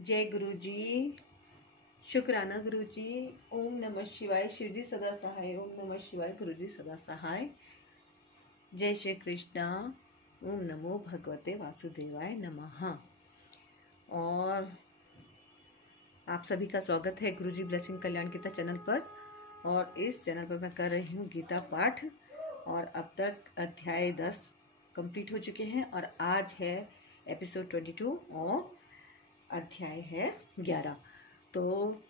जय गुरु जी, शुक्राना गुरु जी। ओम नमः शिवाय, शिव जी सदा सहाय। ओम नमः शिवाय, गुरु जी सदा सहाय। जय श्री कृष्णा। ओम नमो भगवते वासुदेवाय नमः। और आप सभी का स्वागत है गुरु जी ब्लेसिंग कल्याण गीता चैनल पर। और इस चैनल पर मैं कर रही हूँ गीता पाठ और अब तक अध्याय 10 कंप्लीट हो चुके हैं और आज है एपिसोड 22 और अध्याय है 11। तो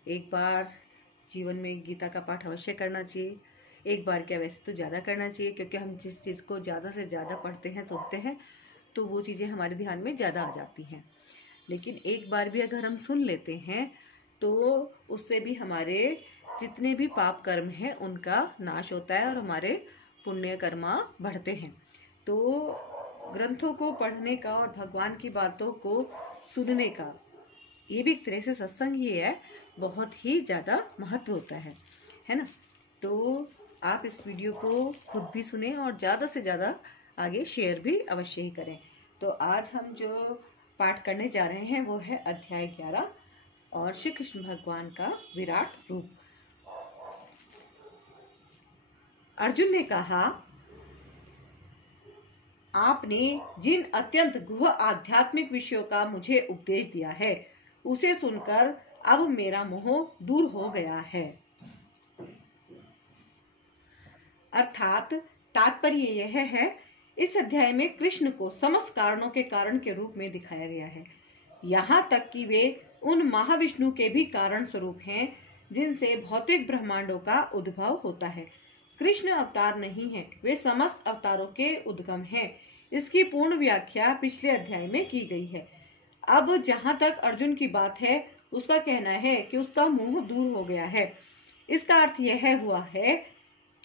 एक बार जीवन में गीता का पाठ अवश्य करना चाहिए। एक बार क्या, वैसे तो ज़्यादा करना चाहिए, क्योंकि हम जिस चीज़ को ज़्यादा से ज़्यादा पढ़ते हैं सुनते हैं तो वो चीज़ें हमारे ध्यान में ज़्यादा आ जाती हैं। लेकिन एक बार भी अगर हम सुन लेते हैं तो उससे भी हमारे जितने भी पाप कर्म हैं उनका नाश होता है और हमारे पुण्य कर्मा बढ़ते हैं। तो ग्रंथों को पढ़ने का और भगवान की बातों को सुनने का, ये भी एक तरह से सत्संग ही है, बहुत ही ज़्यादा महत्व होता है ना। तो आप इस वीडियो को खुद भी सुने और ज़्यादा से ज़्यादा आगे शेयर भी अवश्य ही करें। तो आज हम जो पाठ करने जा रहे हैं वो है अध्याय 11 और श्री कृष्ण भगवान का विराट रूप। अर्जुन ने कहा, आपने जिन अत्यंत गुह आध्यात्मिक विषयों का मुझे उपदेश दिया है उसे सुनकर अब मेरा मोह दूर हो गया है। अर्थात तात्पर्य यह है, इस अध्याय में कृष्ण को समस्त कारणों के कारण के रूप में दिखाया गया है, यहाँ तक कि वे उन महाविष्णु के भी कारण स्वरूप हैं जिनसे भौतिक ब्रह्मांडों का उद्भव होता है। कृष्ण अवतार नहीं है, वे समस्त अवतारों के उद्गम हैं। इसकी पूर्ण व्याख्या पिछले अध्याय में की गई है। अब जहाँ तक अर्जुन की बात है, उसका कहना है कि उसका मोह दूर हो गया है। इसका अर्थ यह हुआ है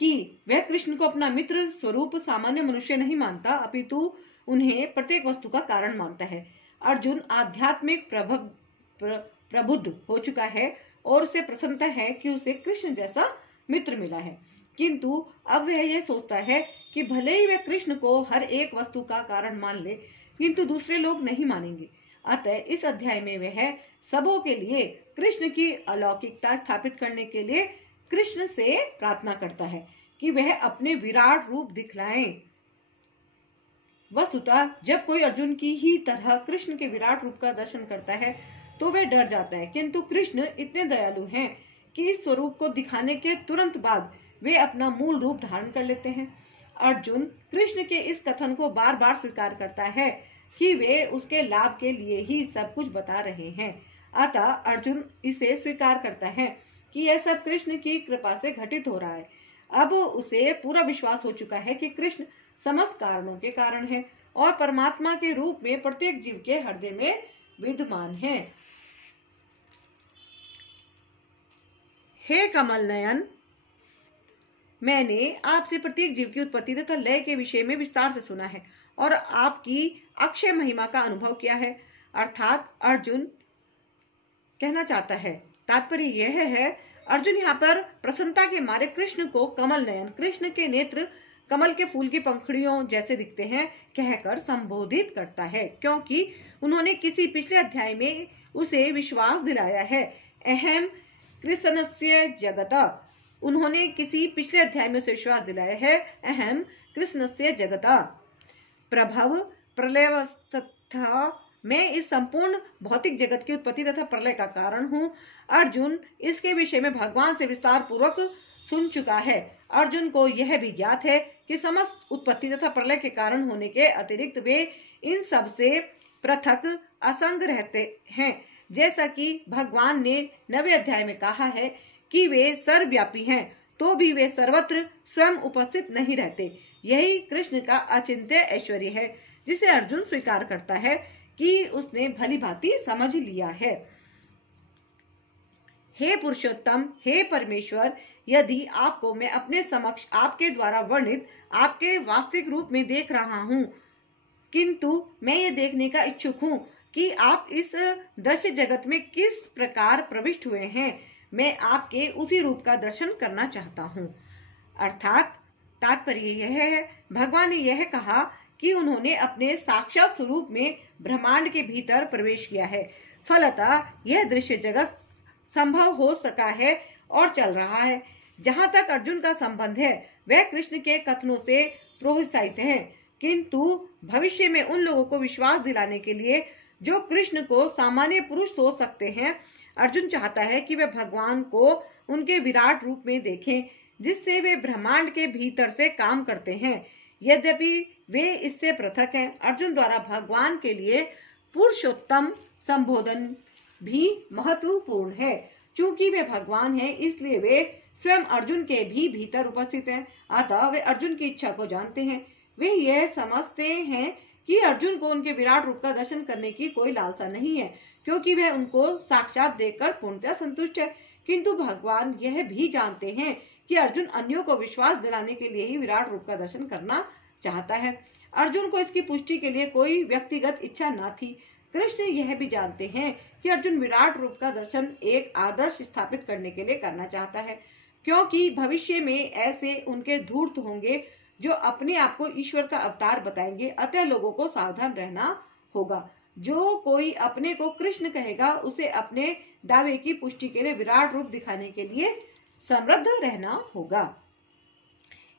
कि वह कृष्ण को अपना मित्र स्वरूप सामान्य मनुष्य नहीं मानता, अपितु उन्हें प्रत्येक वस्तु का कारण मानता है। अर्जुन आध्यात्मिक प्रबुद्ध हो चुका है और उसे प्रसन्नता है कि उसे कृष्ण जैसा मित्र मिला है, किंतु अब वह यह सोचता है कि भले ही वह कृष्ण को हर एक वस्तु का कारण मान ले, किंतु दूसरे लोग नहीं मानेंगे। अतः इस अध्याय में वह सबों के लिए कृष्ण की अलौकिकता स्थापित करने के लिए कृष्ण से प्रार्थना करता है कि वह अपने विराट रूप दिखलाएं। वस्तुतः जब कोई अर्जुन की ही तरह कृष्ण के विराट रूप का दर्शन करता है तो वह डर जाता है, किंतु कृष्ण इतने दयालु हैं कि इस स्वरूप को दिखाने के तुरंत बाद वे अपना मूल रूप धारण कर लेते हैं। अर्जुन कृष्ण के इस कथन को बार बार स्वीकार करता है कि वे उसके लाभ के लिए ही सब कुछ बता रहे हैं। अतः अर्जुन इसे स्वीकार करता है कि यह सब कृष्ण की कृपा से घटित हो रहा है। अब उसे पूरा विश्वास हो चुका है कि कृष्ण समस्त कारणों के कारण है और परमात्मा के रूप में प्रत्येक जीव के हृदय में विद्यमान है। हे कमल नयन, मैंने आपसे प्रत्येक जीव की उत्पत्ति तथा लय के विषय में विस्तार से सुना है और आपकी अक्षय महिमा का अनुभव किया है। अर्थात अर्जुन कहना चाहता है, तात्पर्य यह है, अर्जुन यहाँ पर प्रसन्नता के मारे कृष्ण को कमल नयन, कृष्ण के नेत्र कमल के फूल की पंखुड़ियों जैसे दिखते हैं, कहकर संबोधित करता है, क्योंकि उन्होंने किसी पिछले अध्याय में उसे विश्वास दिलाया है। अहम कृष्णस्य जगत, उन्होंने किसी पिछले अध्याय में उसे विश्वास दिलाया है, अहम कृष्णस्य जगत प्रभव प्रलय, मैं इस संपूर्ण भौतिक जगत की उत्पत्ति तथा प्रलय का कारण हूँ। अर्जुन इसके विषय में भगवान से विस्तार पूर्वक सुन चुका है। अर्जुन को यह भी ज्ञात है कि समस्त उत्पत्ति तथा प्रलय के कारण होने के अतिरिक्त वे इन सब से पृथक असंग रहते हैं, जैसा कि भगवान ने 9वें अध्याय में कहा है कि वे सर्वव्यापी हैं, तो भी वे सर्वत्र स्वयं उपस्थित नहीं रहते। यही कृष्ण का अचिंत्य ऐश्वर्य है, जिसे अर्जुन स्वीकार करता है कि उसने भली भांति समझ लिया है। हे पुरुषोत्तम, हे परमेश्वर, यदि आपको मैं अपने समक्ष आपके द्वारा वर्णित आपके वास्तविक रूप में देख रहा हूँ, किंतु मैं ये देखने का इच्छुक हूँ कि आप इस दृश्य जगत में किस प्रकार प्रविष्ट हुए हैं, मैं आपके उसी रूप का दर्शन करना चाहता हूँ। अर्थात तात्पर्य यह है, भगवान ने यह कहा कि उन्होंने अपने साक्षात स्वरूप में ब्रह्मांड के भीतर प्रवेश किया है। फलतः यह दृश्य जगत संभव हो सका है और चल रहा है। जहाँ तक अर्जुन का संबंध है वह कृष्ण के कथनों से प्रोत्साहित है, किंतु भविष्य में उन लोगों को विश्वास दिलाने के लिए जो कृष्ण को सामान्य पुरुष सोच सकते हैं, अर्जुन चाहता है कि वे भगवान को उनके विराट रूप में देखें, जिससे वे ब्रह्मांड के भीतर से काम करते हैं। यद्यपि वे इससे पृथक हैं, अर्जुन द्वारा भगवान के लिए पुरुषोत्तम संबोधन भी महत्वपूर्ण है। चूंकि वे भगवान हैं, इसलिए वे स्वयं अर्जुन के भी भीतर उपस्थित हैं। अतः वे अर्जुन की इच्छा को जानते हैं। वे यह समझते हैं कि अर्जुन को उनके विराट रूप का दर्शन करने की कोई लालसा नहीं है, क्योंकि वह उनको साक्षात देखकर पूर्णतः संतुष्ट है। किंतु भगवान यह भी जानते हैं कि अर्जुन अन्यों को विश्वास दिलाने के लिए ही विराट रूप का दर्शन करना चाहता है। अर्जुन को इसकी पुष्टि के लिए कोई व्यक्तिगत इच्छा न थी। कृष्ण यह भी जानते हैं कि अर्जुन विराट रूप का दर्शन एक आदर्श स्थापित करने के लिए करना चाहता है, क्योंकि भविष्य में ऐसे उनके धूर्त होंगे जो अपने आप को ईश्वर का अवतार बताएंगे। अतः लोगों को सावधान रहना होगा। जो कोई अपने को कृष्ण कहेगा, उसे अपने दावे की पुष्टि के लिए विराट रूप दिखाने के लिए समृद्ध रहना होगा।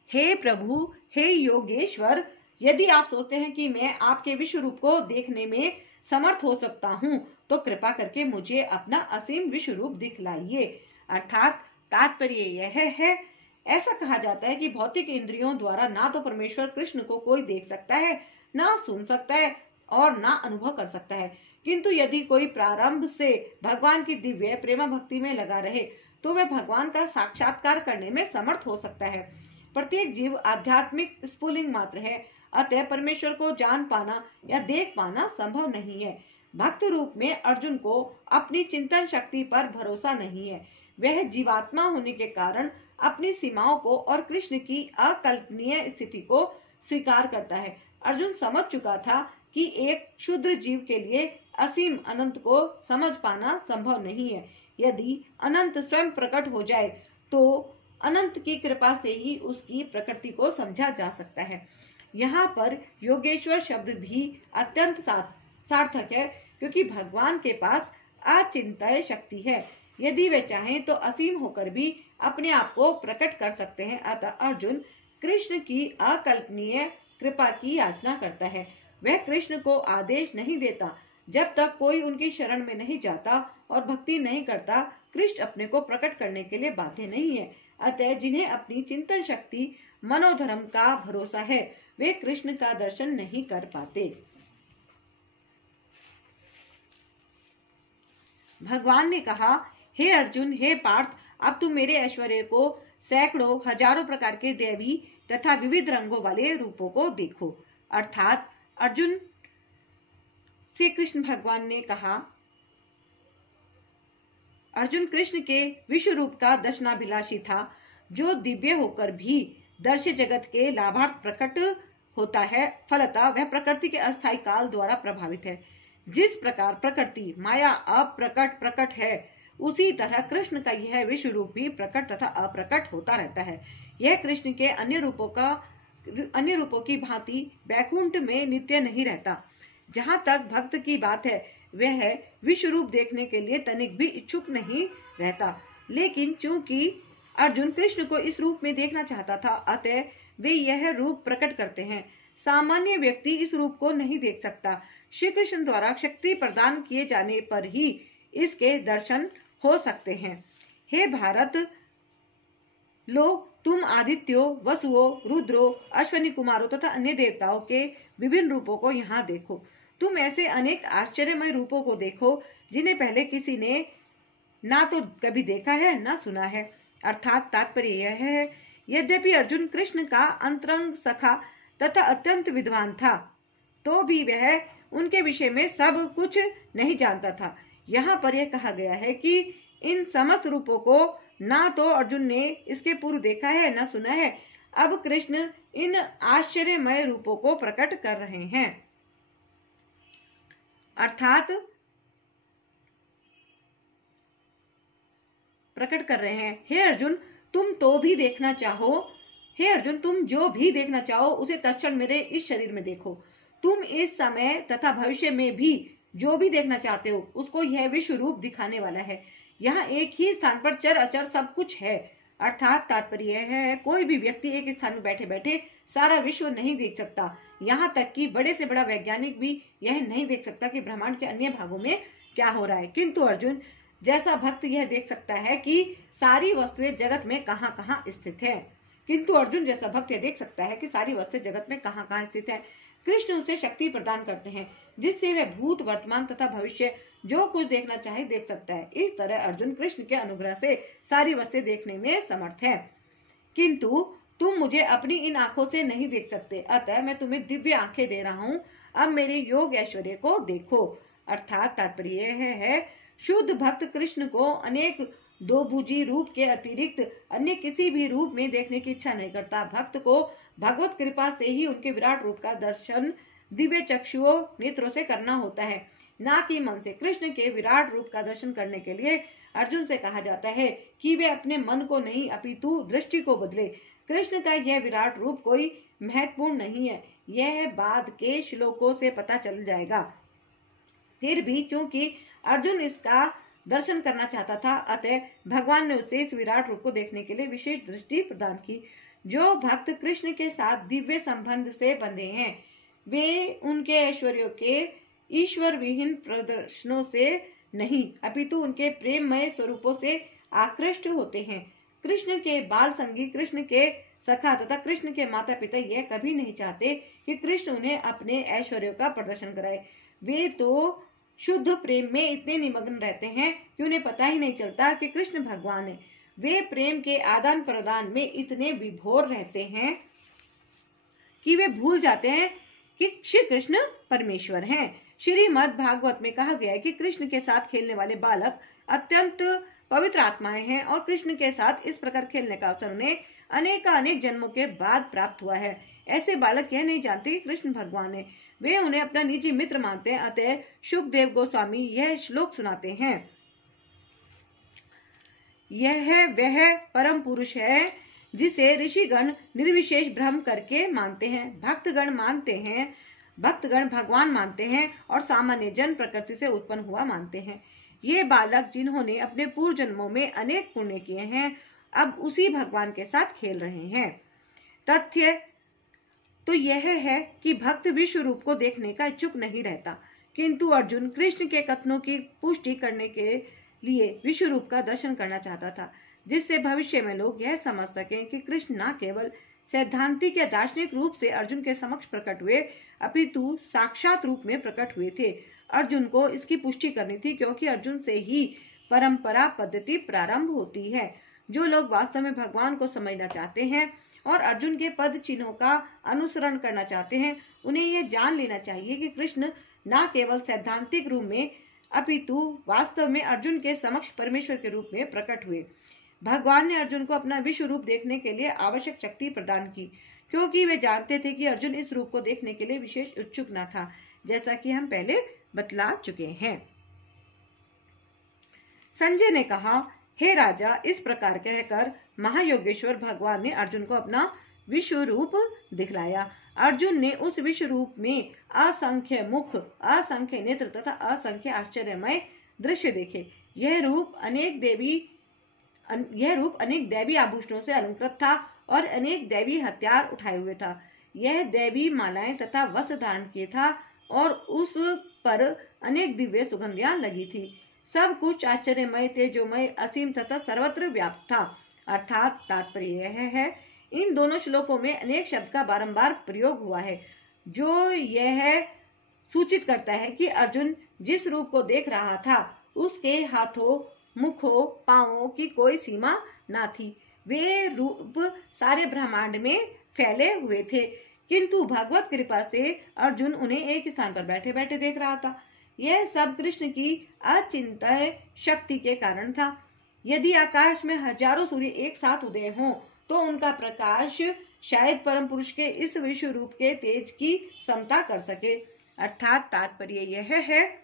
हे प्रभु, हे योगेश्वर, यदि आप सोचते हैं कि मैं आपके विश्व रूप को देखने में समर्थ हो सकता हूँ, तो कृपा करके मुझे अपना असीम विश्व रूप दिखलाइए। अर्थात तात्पर्य यह है, ऐसा कहा जाता है कि भौतिक इंद्रियों द्वारा ना तो परमेश्वर कृष्ण को कोई देख सकता है, ना सुन सकता है और ना अनुभव कर सकता है। किंतु यदि कोई प्रारंभ से भगवान की दिव्य प्रेम भक्ति में लगा रहे, तो वह भगवान का साक्षात्कार करने में समर्थ हो सकता है। प्रत्येक जीव आध्यात्मिक स्फुलिंग मात्र है, अतः परमेश्वर को जान पाना या देख पाना संभव नहीं है। भक्त रूप में अर्जुन को अपनी चिंतन शक्ति पर भरोसा नहीं है। वह जीवात्मा होने के कारण अपनी सीमाओं को और कृष्ण की अकल्पनीय स्थिति को स्वीकार करता है। अर्जुन समझ चुका था कि एक क्षुद्र जीव के लिए असीम अनंत को समझ पाना संभव नहीं है। यदि अनंत स्वयं प्रकट हो जाए तो अनंत की कृपा से ही उसकी प्रकृति को समझा जा सकता है। यहाँ पर योगेश्वर शब्द भी अत्यंत सार्थक है, क्योंकि भगवान के पास अचिंत्य शक्ति है। यदि वे चाहें तो असीम होकर भी अपने आप को प्रकट कर सकते हैं। अतः अर्जुन कृष्ण की अकल्पनीय कृपा की याचना करता है। वह कृष्ण को आदेश नहीं देता जब तक कोई उनकी शरण में नहीं जाता और भक्ति नहीं करता। कृष्ण अपने को प्रकट करने के लिए बाध्य नहीं है। अतः जिन्हें अपनी चिंतन शक्ति मनोधर्म का भरोसा है, वे कृष्ण का दर्शन नहीं कर पाते। भगवान ने कहा, हे अर्जुन, हे पार्थ, अब तुम मेरे ऐश्वर्य को सैकड़ों हजारों प्रकार के दैवी तथा विविध रंगों वाले रूपों को देखो। अर्थात अर्जुन से कृष्ण भगवान ने कहा, अर्जुन कृष्ण के विश्व रूप का दर्शनाभिलाषी था, जो दिव्य होकर भी दर्श्य जगत के लाभार्थ प्रकट होता है। फलतः वह प्रकृति के अस्थायी काल द्वारा प्रभावित है। जिस प्रकार प्रकृति माया अप्रकट प्रकट है, उसी तरह कृष्ण का यह विश्व रूप भी प्रकट तथा अप्रकट होता रहता है। यह कृष्ण के अन्य रूपों की भांति वैकुंठ में नित्य नहीं रहता। जहाँ तक भक्त की बात है, वह विश्व रूप देखने के लिए तनिक भी इच्छुक नहीं रहता। लेकिन चूंकि अर्जुन कृष्ण को इस रूप में देखना चाहता था, अतः वे यह रूप प्रकट करते हैं। सामान्य व्यक्ति इस रूप को नहीं देख सकता। श्री कृष्ण द्वारा शक्ति प्रदान किए जाने पर ही इसके दर्शन हो सकते हैं। हे भारत, लो तुम आदित्यों, वसुओं, रुद्रों, अश्वनी कुमारों तथा अन्य देवताओं के विभिन्न रूपों को यहाँ देखो। तुम ऐसे अनेक आश्चर्यमय रूपों को देखो जिन्हें पहले किसी ने ना तो कभी देखा है ना सुना है। अर्थात तात्पर्य यह है, यद्यपि अर्जुन कृष्ण का अंतरंग सखा तथा अत्यंत विद्वान था, तो भी वह उनके विषय में सब कुछ नहीं जानता था। यहाँ पर यह कहा गया है कि इन समस्त रूपों को ना तो अर्जुन ने इसके पूर्व देखा है ना सुना है। अब कृष्ण इन आश्चर्यमय रूपों को प्रकट कर रहे हैं। अर्थात प्रकट कर रहे हैं। हे अर्जुन, तुम तो भी देखना चाहो, हे अर्जुन, तुम जो भी देखना चाहो उसे तत्क्षण मेरे इस शरीर में देखो। तुम इस समय तथा भविष्य में भी जो भी देखना चाहते हो उसको यह विश्व रूप दिखाने वाला है। यहाँ एक ही स्थान पर चर अचर सब कुछ है। अर्थात तात्पर्य यह है कोई भी व्यक्ति एक स्थान में बैठे बैठे सारा विश्व नहीं देख सकता। यहाँ तक कि बड़े से बड़ा वैज्ञानिक भी यह नहीं देख सकता कि ब्रह्मांड के अन्य भागों में क्या हो रहा है। किंतु अर्जुन जैसा भक्त यह देख सकता है कि सारी वस्तुएं जगत में कहाँ कहाँ स्थित है। किंतु अर्जुन जैसा भक्त यह देख सकता है कि सारी वस्तुएं जगत में कहाँ कहाँ स्थित है। कृष्ण उसे शक्ति प्रदान करते हैं जिससे वह भूत, वर्तमान तथा भविष्य जो कुछ देखना चाहे देख सकता है। इस तरह अर्जुन कृष्ण के अनुग्रह से सारी वस्तुएं देखने में समर्थ है। किंतु तुम मुझे अपनी इन आंखों से नहीं देख सकते, अतः मैं तुम्हें दिव्य आंखें दे रहा हूँ। अब मेरे योग ऐश्वर्य को देखो। अर्थात तात्पर्य यह है शुद्ध भक्त कृष्ण को अनेक दो भुजी रूप के अतिरिक्त अन्य किसी भी रूप में देखने की इच्छा नहीं करता। भक्त को भगवत कृपा से ही उनके विराट रूप का दर्शन दिव्य चक्षुओं नेत्रों से करना होता है, ना कि मन से। कृष्ण के विराट रूप का दर्शन करने के लिए अर्जुन से कहा जाता है कि वे अपने मन को नहीं अपितु दृष्टि को बदले। कृष्ण का यह विराट रूप कोई महत्वपूर्ण नहीं है, यह बाद के श्लोकों से पता चल जाएगा। फिर भी चूंकि अर्जुन इसका दर्शन करना चाहता था, अतः भगवान ने उसे इस विराट रूप को देखने के लिए विशेष दृष्टि प्रदान की। जो भक्त कृष्ण के साथ दिव्य संबंध से बंधे हैं वे उनके ऐश्वर्यों के ईश्वर विहीन प्रदर्शनों से नहीं अपितु उनके प्रेममय स्वरूपों से आकृष्ट होते हैं। कृष्ण के बाल संगी, कृष्ण के सखा तथा कृष्ण के माता पिता यह कभी नहीं चाहते कि कृष्ण उन्हें अपने ऐश्वर्यों का प्रदर्शन कराए। वे तो शुद्ध प्रेम में इतने निमग्न रहते हैं कि उन्हें पता ही नहीं चलता कि कृष्ण भगवान है। वे प्रेम के आदान प्रदान में इतने विभोर रहते हैं कि वे भूल जाते हैं कि श्री कृष्ण परमेश्वर हैं। श्रीमद् भागवत में कहा गया है कि कृष्ण के साथ खेलने वाले बालक अत्यंत पवित्र आत्माएं हैं और कृष्ण के साथ इस प्रकार खेलने का अवसर उन्हें अनेक जन्मों के बाद प्राप्त हुआ है। ऐसे बालक यह नहीं जानते कि कृष्ण भगवान है, वे उन्हें अपना निजी मित्र मानते हैं। अतः शुकदेव गोस्वामी यह श्लोक सुनाते हैं, यह वह परम पुरुष है जिसे ऋषिगण निर्विशेष भ्रम करके मानते हैं। भक्तगण भगवान मानते हैं और सामान्य जन प्रकृति से उत्पन्न हुआ मानते हैं। ये बालक जिन्होंने अपने पूर्व जन्मों में अनेक पुण्य किए हैं अब उसी भगवान के साथ खेल रहे हैं। तथ्य तो यह है कि भक्त विश्व रूप को देखने का इच्छुक नहीं रहता, किंतु अर्जुन कृष्ण के कथनों की पुष्टि करने के लिए विश्व रूप का दर्शन करना चाहता था, जिससे भविष्य में लोग यह समझ सकें कि कृष्ण न केवल सैद्धांतिक या दार्शनिक रूप से अर्जुन के समक्ष प्रकट हुए अपितु साक्षात रूप में प्रकट हुए थे। अर्जुन को इसकी पुष्टि करनी थी, क्योंकि अर्जुन से ही परंपरा पद्धति प्रारंभ होती है। जो लोग वास्तव में भगवान को समझना चाहते हैं और अर्जुन के पद चिन्हों का अनुसरण करना चाहते हैं, उन्हें यह जान लेना चाहिए कि कृष्ण न केवल सैद्धांतिक रूप में अपितु वास्तव में अर्जुन के समक्ष परमेश्वर के रूप में प्रकट हुए। भगवान ने अर्जुन को अपना विश्व रूप देखने के लिए आवश्यक शक्ति प्रदान की, क्योंकि वे जानते थे कि अर्जुन इस रूप को देखने के लिए विशेष उत्सुक न था, जैसा कि हम पहले बतला चुके हैं। संजय ने कहा, हे राजा, इस प्रकार कहकर महायोगेश्वर भगवान ने अर्जुन को अपना विश्व रूप दिखलाया। अर्जुन ने उस विश्व रूप में असंख्य मुख, असंख्य नेत्र तथा असंख्य आश्चर्यमय दृश्य देखे। यह रूप अनेक दैवी आभूषणों से अलंकृत था और अनेक दैवी हथियार उठाए हुए था। यह दैवी मालाएं तथा वस्त्र धारण किए था और उस पर अनेक दिव्य सुगंधियां लगी थी। सब कुछ आश्चर्यमय, तेजोमय, असीम तथा सर्वत्र व्याप्त था। अर्थात तात्पर्य यह है, इन दोनों श्लोकों में अनेक शब्द का बारंबार प्रयोग हुआ है, जो यह सूचित करता है कि अर्जुन जिस रूप को देख रहा था उसके हाथों, मुखों, पांवों की कोई सीमा ना थी। वे रूप सारे ब्रह्मांड में फैले हुए थे, किंतु भगवत कृपा से अर्जुन उन्हें एक स्थान पर बैठे बैठे देख रहा था। यह सब कृष्ण की अचिंत्य शक्ति के कारण था। यदि आकाश में हजारों सूर्य एक साथ उदय हों, तो उनका प्रकाश शायद परम पुरुष के इस विश्व रूप के तेज की समता कर सके। अर्थात तात्पर्य यह है,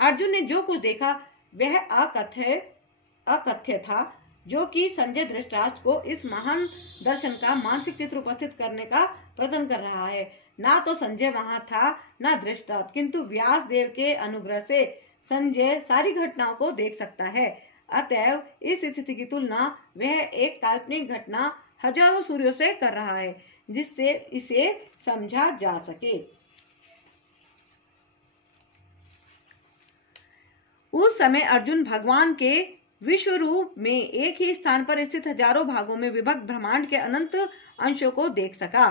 अर्जुन ने जो कुछ देखा वह अकथ्य था, जो कि संजय धृतराष्ट्र को इस महान दर्शन का मानसिक चित्र उपस्थित करने का प्रयत्न कर रहा है। ना तो संजय वहां था ना धृतराष्ट्र, किंतु व्यास देव के अनुग्रह से संजय सारी घटनाओं को देख सकता है। अतएव इस स्थिति की तुलना वह एक काल्पनिक घटना हजारों सूर्यों से कर रहा है, जिससे इसे समझा जा सके। उस समय अर्जुन भगवान के विश्व रूप में एक ही स्थान पर स्थित हजारों भागों में विभक्त ब्रह्मांड के अनंत अंशों को देख सका।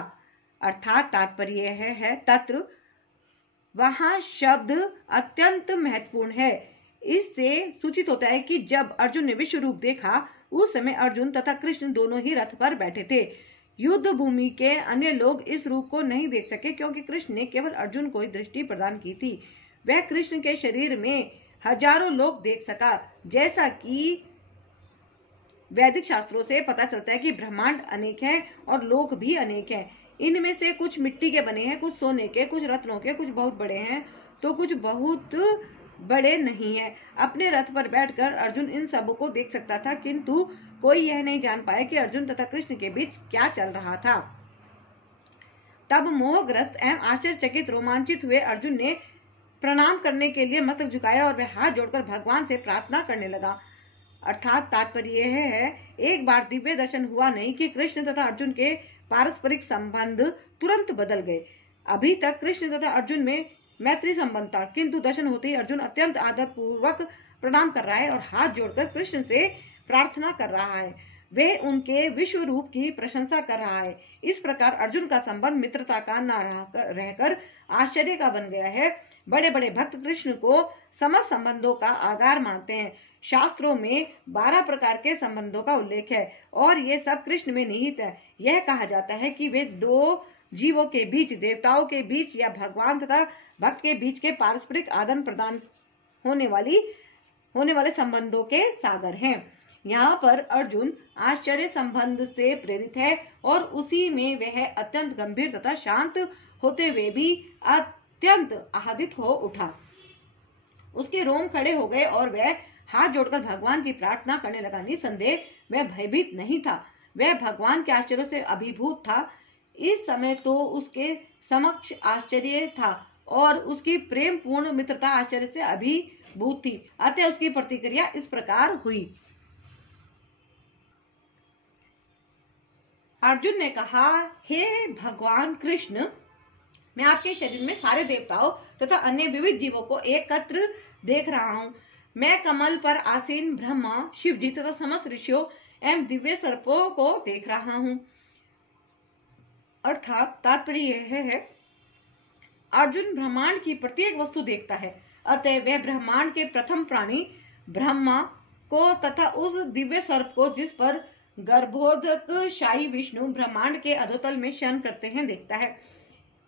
अर्थात तात्पर्य यह है तत्र वहां शब्द अत्यंत महत्वपूर्ण है। इससे सूचित होता है कि जब अर्जुन ने विश्व रूप देखा उस समय अर्जुन तथा कृष्ण दोनों ही रथ पर बैठे थे। युद्ध भूमि के अन्य लोग इस रूप को नहीं देख सके, क्योंकि कृष्ण ने केवल अर्जुन को ही दृष्टि प्रदान की थी। वह कृष्ण के शरीर में हजारों लोग देख सका। जैसा कि वैदिक शास्त्रों से पता चलता है कि ब्रह्मांड अनेक हैं और लोक भी अनेक हैं। इनमें से कुछ मिट्टी के बने हैं, कुछ सोने के, कुछ रत्नों के, कुछ बहुत बड़े हैं तो कुछ बहुत बड़े नहीं हैं। अपने रथ पर बैठकर अर्जुन इन सबों को देख सकता था, किंतु कोई यह नहीं जान पाया कि अर्जुन तथा कृष्ण के बीच क्या चल रहा था। तब मोहग्रस्त एवं आश्चर्यचकित रोमांचित हुए अर्जुन ने प्रणाम करने के लिए मस्तक झुकाया और वह हाथ जोड़कर भगवान से प्रार्थना करने लगा। अर्थात तात्पर्य यह है, एक बार दिव्य दर्शन हुआ नहीं कि कृष्ण तथा अर्जुन के पारस्परिक संबंध तुरंत बदल गए। अभी तक कृष्ण तथा अर्जुन में मैत्री संबंध था, किंतु दर्शन होते ही अर्जुन अत्यंत आदर पूर्वक प्रणाम कर रहा है और हाथ जोड़कर कृष्ण से प्रार्थना कर रहा है। वे उनके विश्व रूप की प्रशंसा कर रहा है। इस प्रकार अर्जुन का संबंध मित्रता का न रहकर आश्चर्य का बन गया है। बड़े बड़े भक्त कृष्ण को समस्त संबंधों का आधार मानते हैं। शास्त्रों में 12 प्रकार के संबंधों का उल्लेख है और ये सब कृष्ण में निहित है। यह कहा जाता है कि वे दो जीवों के बीच, देवताओं के बीच या भगवान तथा भक्त के बीच के पारस्परिक आदान प्रदान होने वाले संबंधों के सागर हैं। यहाँ पर अर्जुन आश्चर्य संबंध से प्रेरित है और उसी में वह अत्यंत गंभीर तथा शांत होते हुए भी अत्यंत आहदित हो उठा। उसके रोम खड़े हो गए और वह हाथ जोड़कर भगवान की प्रार्थना करने लगा। निसंदेह वह भयभीत नहीं था, वह भगवान के आश्चर्य से अभिभूत था। इस समय तो उसके समक्ष आश्चर्य था और उसकी प्रेम पूर्ण मित्रता आश्चर्य से अभिभूत थी। अतः उसकी प्रतिक्रिया इस प्रकार हुई। अर्जुन ने कहा, हे भगवान कृष्ण, मैं आपके शरीर में सारे देवताओं तथा अन्य विविध जीवों को एकत्र देख रहा हूँ। मैं कमल पर आसीन ब्रह्मा, शिव जी तथा समस्त ऋषियों एवं दिव्य सर्पों को देख रहा हूँ। अर्थात तात्पर्य यह है, अर्जुन ब्रह्मांड की प्रत्येक वस्तु देखता है। अतः वह ब्रह्मांड के प्रथम प्राणी ब्रह्मा को तथा उस दिव्य सर्प को, जिस पर गर्भोदक शाही विष्णु ब्रह्मांड के अधोतल में शयन करते हैं, देखता है।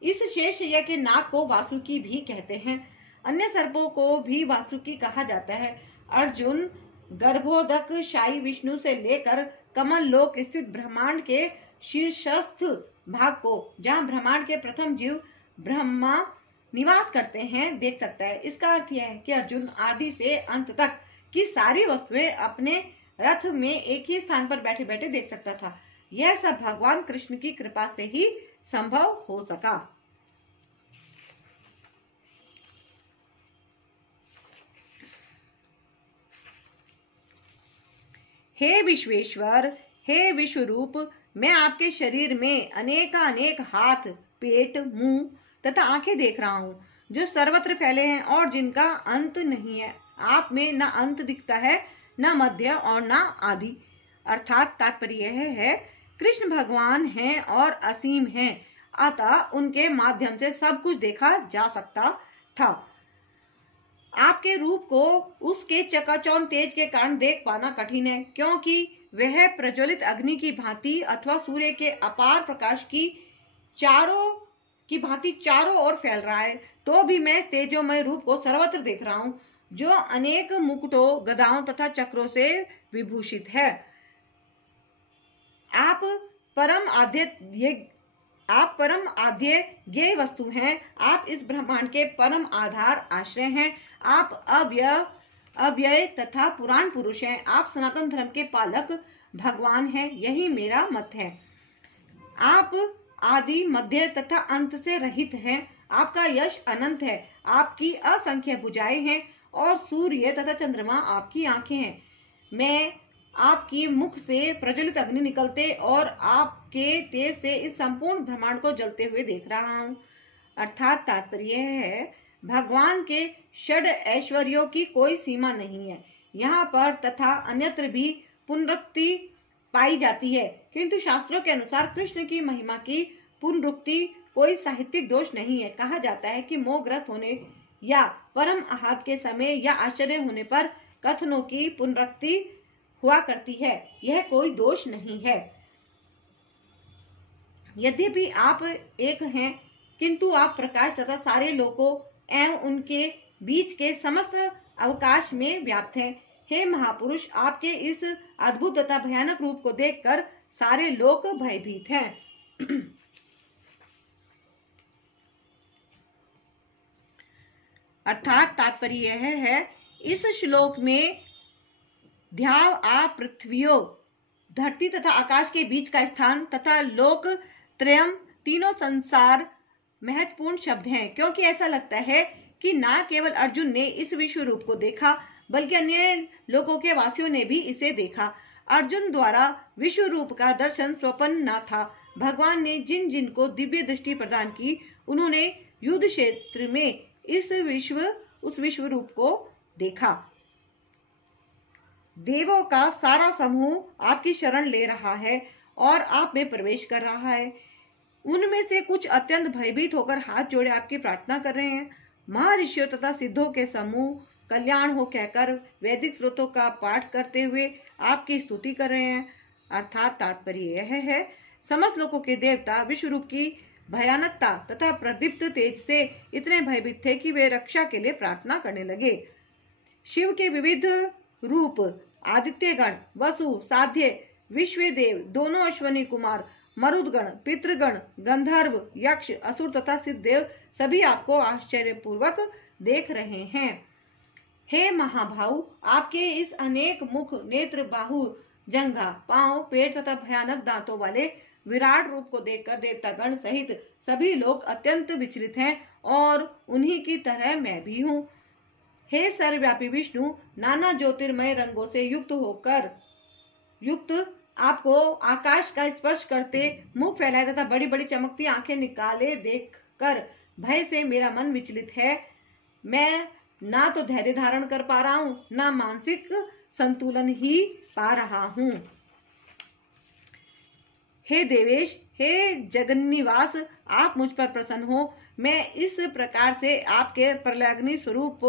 इस शेषशय्या के नाग को वासुकी भी कहते हैं। अन्य सर्पों को भी वासुकी कहा जाता है। अर्जुन गर्भोदक शाही विष्णु से लेकर कमल लोक स्थित ब्रह्मांड के शीर्षस्थ भाग को, जहाँ ब्रह्मांड के प्रथम जीव ब्रह्मा निवास करते हैं, देख सकता है। इसका अर्थ यह है कि अर्जुन आदि से अंत तक की सारी वस्तुएं अपने रथ में एक ही स्थान पर बैठे बैठे देख सकता था। यह सब भगवान कृष्ण की कृपा से ही संभव हो सका। हे विश्वेश्वर, हे विश्वरूप, मैं आपके शरीर में अनेक हाथ, पेट, मुंह तथा आंखें देख रहा हूँ, जो सर्वत्र फैले हैं और जिनका अंत नहीं है। आप में न अंत दिखता है, न मध्य और न आदि। अर्थात तात्पर्य यह है, कृष्ण भगवान हैं और असीम हैं, अतः उनके माध्यम से सब कुछ देखा जा सकता था। आपके रूप को उसके चकाचौंध तेज के कारण देख पाना कठिन है, क्योंकि वह प्रज्वलित अग्नि की भांति अथवा सूर्य के अपार प्रकाश की भांति चारों ओर फैल रहा है। तो भी मैं तेजोमय रूप को सर्वत्र देख रहा हूँ, जो अनेक मुकुटों, गदाओं तथा चक्रों से विभूषित है। आप परम आद्य ज्ञेय वस्तु हैं। आप इस ब्रह्मांड के परम आधार आश्रय हैं। आप अव्यय तथा पुराण पुरुष हैं। आप सनातन धर्म के पालक भगवान हैं। यही मेरा मत है। आप आदि मध्य तथा अंत से रहित हैं। आपका यश अनंत है, आपकी असंख्य भुजाएं हैं और सूर्य तथा चंद्रमा आपकी आंखें हैं। मैं आपकी मुख से प्रज्वलित अग्नि निकलते और आपके तेज से इस संपूर्ण ब्रह्मांड को जलते हुए देख रहा हूँ। अर्थात तात्पर्य है, भगवान के षड ऐश्वर्यों की कोई सीमा नहीं है। यहाँ पर तथा अन्यत्र भी पुनरुक्ति पाई जाती है, किंतु शास्त्रों के अनुसार कृष्ण की महिमा की पुनरुक्ति कोई साहित्यिक दोष नहीं है। कहा जाता है कि मोहग्रस्त होने या परम आहत के समय या आश्चर्य होने पर कथनों की पुनरुक्ति हुआ करती है, यह कोई दोष नहीं है। यद्यपि आप एक हैं, किंतु आप प्रकाश तथा सारे लोकों एवं उनके बीच के समस्त अवकाश में व्याप्त हैं। हे महापुरुष, आपके इस अद्भुत तथा भयानक रूप को देखकर सारे लोक भयभीत हैं। अर्थात तात्पर्य यह है, इस श्लोक में ध्याव आ पृथ्वियों, धरती तथा आकाश के बीच का स्थान तथा लोक त्रयम, तीनों संसार महत्वपूर्ण शब्द हैं, क्योंकि ऐसा लगता है कि न केवल अर्जुन ने इस विश्व रूप को देखा, बल्कि अन्य लोगों के वासियों ने भी इसे देखा। अर्जुन द्वारा विश्व रूप का दर्शन स्वप्न न था। भगवान ने जिन जिन को दिव्य दृष्टि प्रदान की, उन्होंने युद्ध क्षेत्र में उस विश्व रूप को देखा। देवों का सारा समूह आपकी शरण ले रहा है और आप में प्रवेश कर रहा है। उनमें से कुछ अत्यंत भयभीत होकर हाथ जोड़े आपकी प्रार्थना कर रहे हैं। महर्षियों तथा सिद्धों के समूह कल्याण हो कहकर वैदिक स्रोतों का पाठ करते हुए आपकी स्तुति कर रहे हैं। अर्थात तात्पर्य यह है, समस्त लोगों के देवता विश्व रूप की भयानकता तथा प्रदीप्त तेज से इतने भयभीत थे कि वे रक्षा के लिए प्रार्थना करने लगे। शिव के विविध रूप आदित्यगण, वसु, साध्य, विश्वदेव, दोनों अश्वनी कुमार, मरुदगण, पितृगण, गंधर्व, यक्ष, असुर तथा सिद्धदेव सभी आपको आश्चर्यपूर्वक देख रहे हैं। हे महाभाव, आपके इस अनेक मुख, नेत्र, बाहु, जंघा, पांव, पेट तथा भयानक दांतों वाले विराट रूप को देखकर देवतागण सहित सभी लोग अत्यंत विचलित हैं और उन्हीं की तरह मैं भी हूँ। हे सर्वव्यापी विष्णु, नाना ज्योतिर्मय रंगों से युक्त आपको आकाश का स्पर्श करते, मुख फैलाए तथा बड़ी बड़ी चमकती आंखें निकाले देखकर भय से मेरा मन विचलित है। मैं ना तो धैर्य धारण कर पा रहा हूँ, ना मानसिक संतुलन ही पा रहा हूँ। हे देवेश, हे जगन्निवास, आप मुझ पर प्रसन्न हो। मैं इस प्रकार से आपके प्रलयाग्नि स्वरूप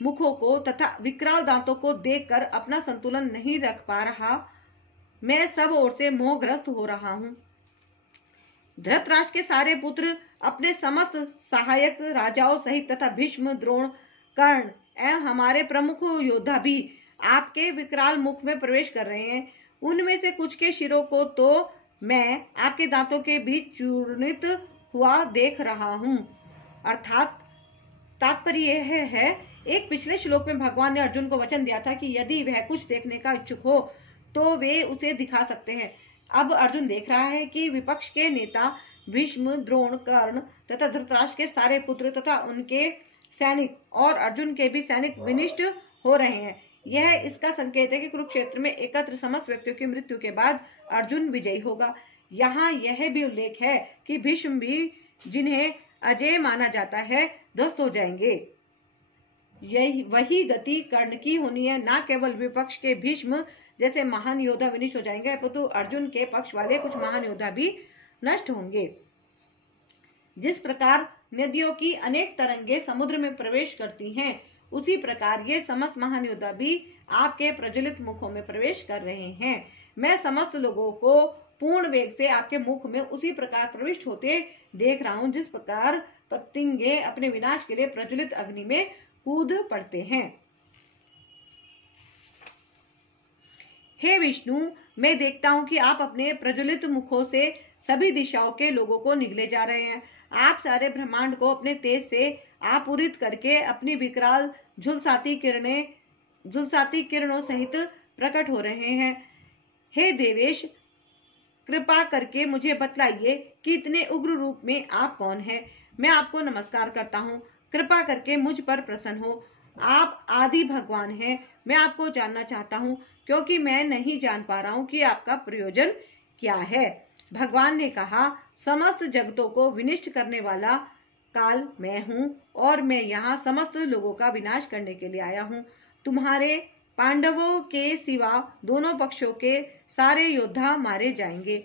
मुखों को तथा विकराल दांतों को देखकर अपना संतुलन नहीं रख पा रहा। मैं सब ओर से मोहग्रस्त हो रहा हूँ। धृतराष्ट्र के सारे पुत्र अपने समस्त सहायक राजाओं सहित तथा भीष्म, द्रोण, कर्ण एवं हमारे प्रमुख योद्धा भी आपके विकराल मुख में प्रवेश कर रहे हैं। उनमें से कुछ के शिरों को तो मैं आपके दांतों के बीच चूर्णित हुआ देख रहा हूँ। अर्थात तात्पर्य यह है, एक पिछले श्लोक में भगवान ने अर्जुन को वचन दिया था कि यदि वह कुछ देखने का इच्छुक हो तो वे उसे दिखा सकते हैं। अब अर्जुन देख रहा है कि विपक्ष के नेता भीष्म, द्रोण, कर्ण तथा धृतराष्ट्र के सारे पुत्र तथा उनके सैनिक और अर्जुन के भी सैनिक विनिष्ट हो रहे हैं। यह इसका संकेत है कि कुरुक्षेत्र में एकत्र समस्त व्यक्तियों की मृत्यु के बाद अर्जुन विजयी होगा। यहाँ यह भी उल्लेख है कि भीष्म भी, जिन्हें अजय माना जाता है, ध्वस्त हो जाएंगे। यही वही गति कर्ण की होनी है। न केवल विपक्ष के भीष्म जैसे महान योद्धा विनिष्ट हो जाएंगे, अपितु अर्जुन के पक्ष वाले कुछ महान योद्धा भी नष्ट होंगे। जिस प्रकार नदियों की अनेक तरंगे समुद्र में प्रवेश करती हैं, उसी प्रकार ये समस्त महान योद्धा भी आपके प्रज्वलित मुखों में प्रवेश कर रहे हैं। मैं समस्त लोगों को पूर्ण वेग से आपके मुख में उसी प्रकार प्रविष्ट होते देख रहा हूँ, जिस प्रकार पतंगे अपने विनाश के लिए प्रज्वलित अग्नि में कूद पड़ते हैं। हे विष्णु, मैं देखता हूँ कि आप अपने प्रज्वलित मुखों से सभी दिशाओं के लोगों को निगले जा रहे हैं। आप सारे ब्रह्मांड को अपने तेज से आपूरित करके अपनी विकराल झुलसाती किरणों सहित प्रकट हो रहे हैं। हे देवेश, कृपा करके मुझे बतलाइए कि इतने उग्र रूप में आप कौन है। मैं आपको नमस्कार करता हूँ, कृपा करके मुझ पर प्रसन्न हो। आप आदि भगवान हैं। मैं आपको जानना चाहता हूँ, क्योंकि मैं नहीं जान पा रहा हूँ कि आपका प्रयोजन क्या है। भगवान ने कहा, समस्त जगतों को विनिष्ट करने वाला काल मैं हूँ, और मैं यहाँ समस्त लोगों का विनाश करने के लिए आया हूँ। तुम्हारे पांडवों के सिवा दोनों पक्षों के सारे योद्धा मारे जाएंगे।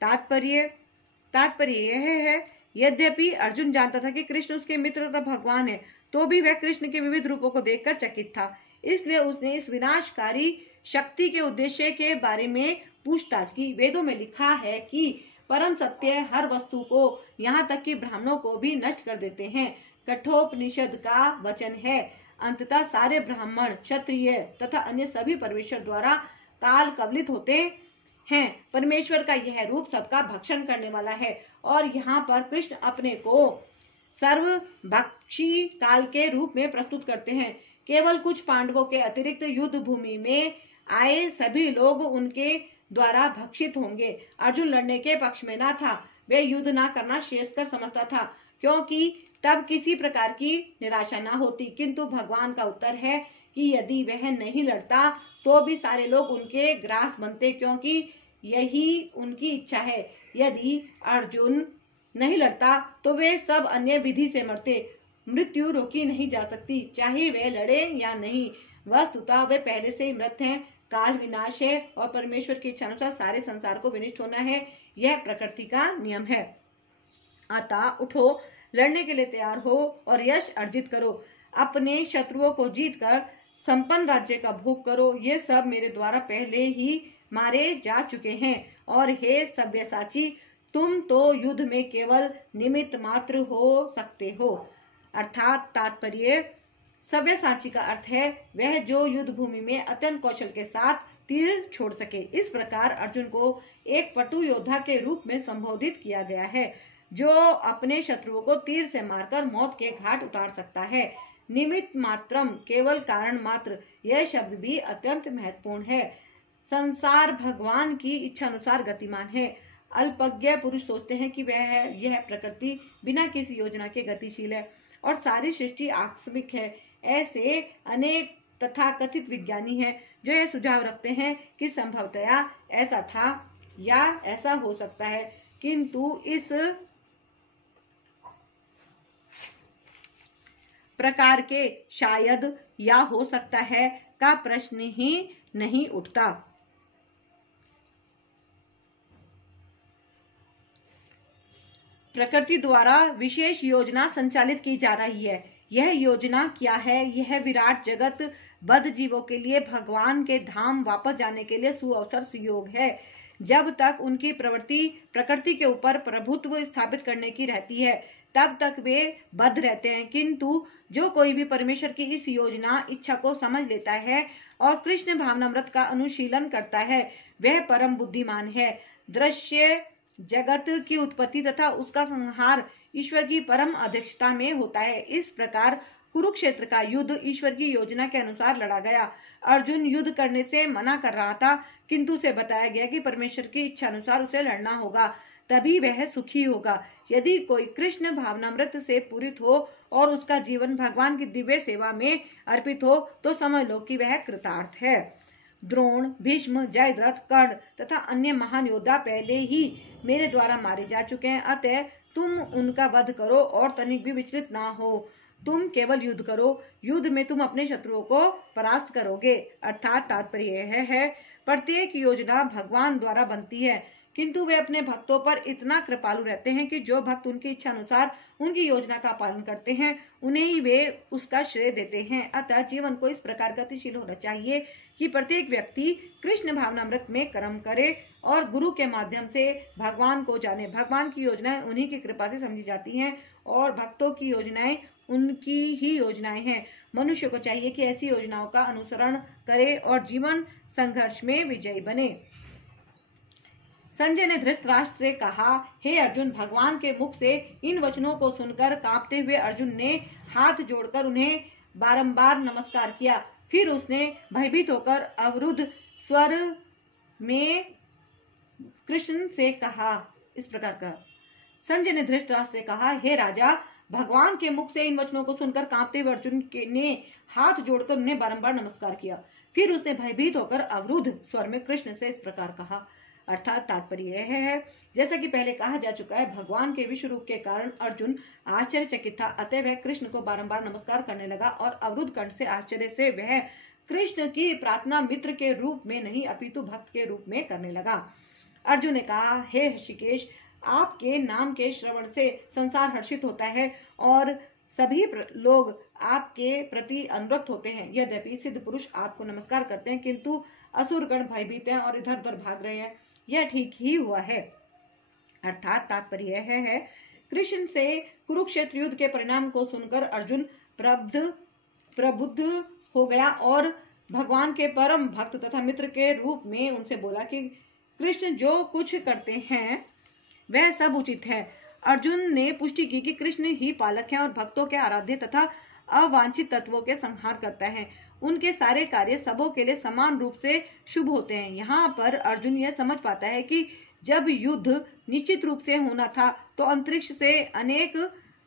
तात्पर्य तात्पर्य यह है, यद्यपि अर्जुन जानता था कि कृष्ण उसके मित्र तथा भगवान है, तो भी वह कृष्ण के विविध रूपों को देखकर चकित था। इसलिए उसने इस विनाशकारी शक्ति के उद्देश्य के बारे में पूछताछ की। वेदों में लिखा है कि परम सत्य हर वस्तु को, यहाँ तक कि ब्राह्मणों को भी नष्ट कर देते हैं। कठोपनिषद का वचन है, अंततः सारे ब्राह्मण, क्षत्रिय तथा अन्य सभी परमेश्वर द्वारा काल कवलित होते हैं। परमेश्वर का यह रूप सबका भक्षण करने वाला है, और यहाँ पर कृष्ण अपने को सर्वभक्षी काल के रूप में प्रस्तुत करते हैं। केवल कुछ पांडवों के अतिरिक्त युद्ध भूमि में आए सभी लोग उनके द्वारा भक्षित होंगे। अर्जुन लड़ने के पक्ष में ना था, वे युद्ध ना करना श्रेयस्कर समझता था, क्योंकि तब किसी प्रकार की निराशा ना होती। किंतु भगवान का उत्तर है कि यदि वह नहीं लड़ता तो भी सारे लोग उनके ग्रास बनते, क्योंकि यही उनकी इच्छा है। यदि अर्जुन नहीं लड़ता तो वे सब अन्य विधि से मरते। मृत्यु रोकी नहीं जा सकती, चाहे वे लड़े या नहीं। वस्तुतः वे पहले से ही मृत हैं। काल विनाश है, और परमेश्वर की इच्छा अनुसार सारे संसार को विनष्ट होना है। यह प्रकृति का नियम है। अतः उठो, लड़ने के लिए तैयार हो और यश अर्जित करो। अपने शत्रुओं को जीतकर संपन्न राज्य का भोग करो। ये सब मेरे द्वारा पहले ही मारे जा चुके हैं। और हे सव्यसाची, तुम तो युद्ध में केवल निमित्त मात्र हो सकते हो। अर्थात तात्पर्य, सव्यसाची का अर्थ है वह जो युद्ध भूमि में अत्यंत कौशल के साथ तीर छोड़ सके। इस प्रकार अर्जुन को एक पटु योद्धा के रूप में संबोधित किया गया है, जो अपने शत्रुओं को तीर से मारकर मौत के घाट उतार सकता है। निमित्त मात्रम, केवल कारण मात्र, यह शब्द भी अत्यंत महत्वपूर्ण है। संसार भगवान की इच्छा अनुसार गतिमान है। अल्पज्ञ पुरुष सोचते हैं कि यह प्रकृति बिना किसी योजना के गतिशील है और सारी सृष्टि आकस्मिक है। ऐसे अनेक तथा कथित विज्ञानी हैं जो यह सुझाव रखते हैं कि संभवतया ऐसा था या ऐसा हो सकता है, किंतु इस प्रकार के शायद या हो सकता है का प्रश्न ही नहीं उठता। प्रकृति द्वारा विशेष योजना संचालित की जा रही है। यह योजना क्या है? यह विराट जगत बद्ध जीवों के लिए भगवान के धाम वापस जाने के लिए सुअवसर सुयोग है। जब तक उनकी प्रवृत्ति प्रकृति के ऊपर प्रभुत्व स्थापित करने की रहती है, तब तक वे बद्ध रहते हैं। किंतु जो कोई भी परमेश्वर की इस योजना इच्छा को समझ लेता है और कृष्ण भावनामृत का अनुशीलन करता है, वह परम बुद्धिमान है। दृश्य जगत की उत्पत्ति तथा उसका संहार ईश्वर की परम अध्यक्षता में होता है। इस प्रकार कुरुक्षेत्र का युद्ध ईश्वर की योजना के अनुसार लड़ा गया। अर्जुन युद्ध करने से मना कर रहा था, किंतु उसे बताया गया कि परमेश्वर की इच्छा अनुसार उसे लड़ना होगा, तभी वह सुखी होगा। यदि कोई कृष्ण भावनामृत से पूरित हो और उसका जीवन भगवान की दिव्य सेवा में अर्पित हो, तो समझ लो कि वह कृतार्थ है। द्रोण, भीष्म, जयद्रथ, कर्ण तथा अन्य महान योद्धा पहले ही मेरे द्वारा मारे जा चुके हैं, अतः तुम उनका वध करो और तनिक भी विचलित ना हो। तुम केवल युद्ध करो, युद्ध में तुम अपने शत्रुओं को परास्त करोगे। अर्थात तात्पर्य यह है, प्रत्येक योजना भगवान द्वारा बनती है, किंतु वे अपने भक्तों पर इतना कृपालु रहते हैं कि जो भक्त उनकी इच्छा अनुसार उनकी योजना का पालन करते हैं, उन्हें ही वे उसका श्रेय देते हैं। अतः जीवन को इस प्रकार गतिशील होना चाहिए कि प्रत्येक व्यक्ति कृष्ण भावनामृत में कर्म करे और गुरु के माध्यम से भगवान को जाने। भगवान की योजनाएं उन्हीं की कृपा से समझी जाती हैं और भक्तों की योजनाएं उनकी ही योजनाएं हैं। मनुष्य को चाहिए कि ऐसी योजनाओं का अनुसरण करे और जीवन संघर्ष में विजयी बने। संजय ने धृतराष्ट्र से कहा, हे अर्जुन, भगवान के मुख से इन वचनों को सुनकर कांपते हुए अर्जुन ने हाथ जोड़कर उन्हें बारंबार नमस्कार किया। फिर उसने भयभीत होकर अवरुद्ध स्वर में कृष्ण से कहा इस प्रकार का। संजय ने धृतराष्ट्र से कहा, हे राजा, भगवान के मुख से इन वचनों को सुनकर कांपते हुए अर्जुन ने हाथ जोड़कर उन्हें बारंबार नमस्कार किया। फिर उसने भयभीत होकर अवरुद्ध स्वर में कृष्ण से इस प्रकार कहा। अर्थात तात्पर्य यह है, जैसा कि पहले कहा जा चुका है, भगवान के विश्व रूप के कारण अर्जुन आश्चर्यचकित था। अतः वह कृष्ण को बारंबार नमस्कार करने लगा और अवरुद्ध कंठ से आश्चर्य से वह कृष्ण की प्रार्थना मित्र के रूप में नहीं अपितु भक्त के रूप में करने लगा। अर्जुन ने कहा, हे ऋषिकेश, आपके नाम के श्रवण से संसार हर्षित होता है और सभी लोग आपके प्रति अनुरक्त होते हैं। यद्यपि सिद्ध पुरुष आपको नमस्कार करते हैं, किंतु असुरगण भयभीत हैं और इधर उधर भाग रहे हैं। यह ठीक ही हुआ है। अर्थात तात्पर्य यह है, कृष्ण से कुरुक्षेत्र युद्ध के परिणाम को सुनकर अर्जुन प्रबुद्ध हो गया और भगवान के परम भक्त तथा मित्र के रूप में उनसे बोला कि कृष्ण जो कुछ करते हैं वह सब उचित है। अर्जुन ने पुष्टि की कि कृष्ण ही पालक हैं और भक्तों के आराध्य तथा अवांछित तत्वों के संहार करता है। उनके सारे कार्य सबों के लिए समान रूप से शुभ होते हैं। यहाँ पर अर्जुन यह समझ पाता है कि जब युद्ध निश्चित रूप से होना था तो अंतरिक्ष से अनेक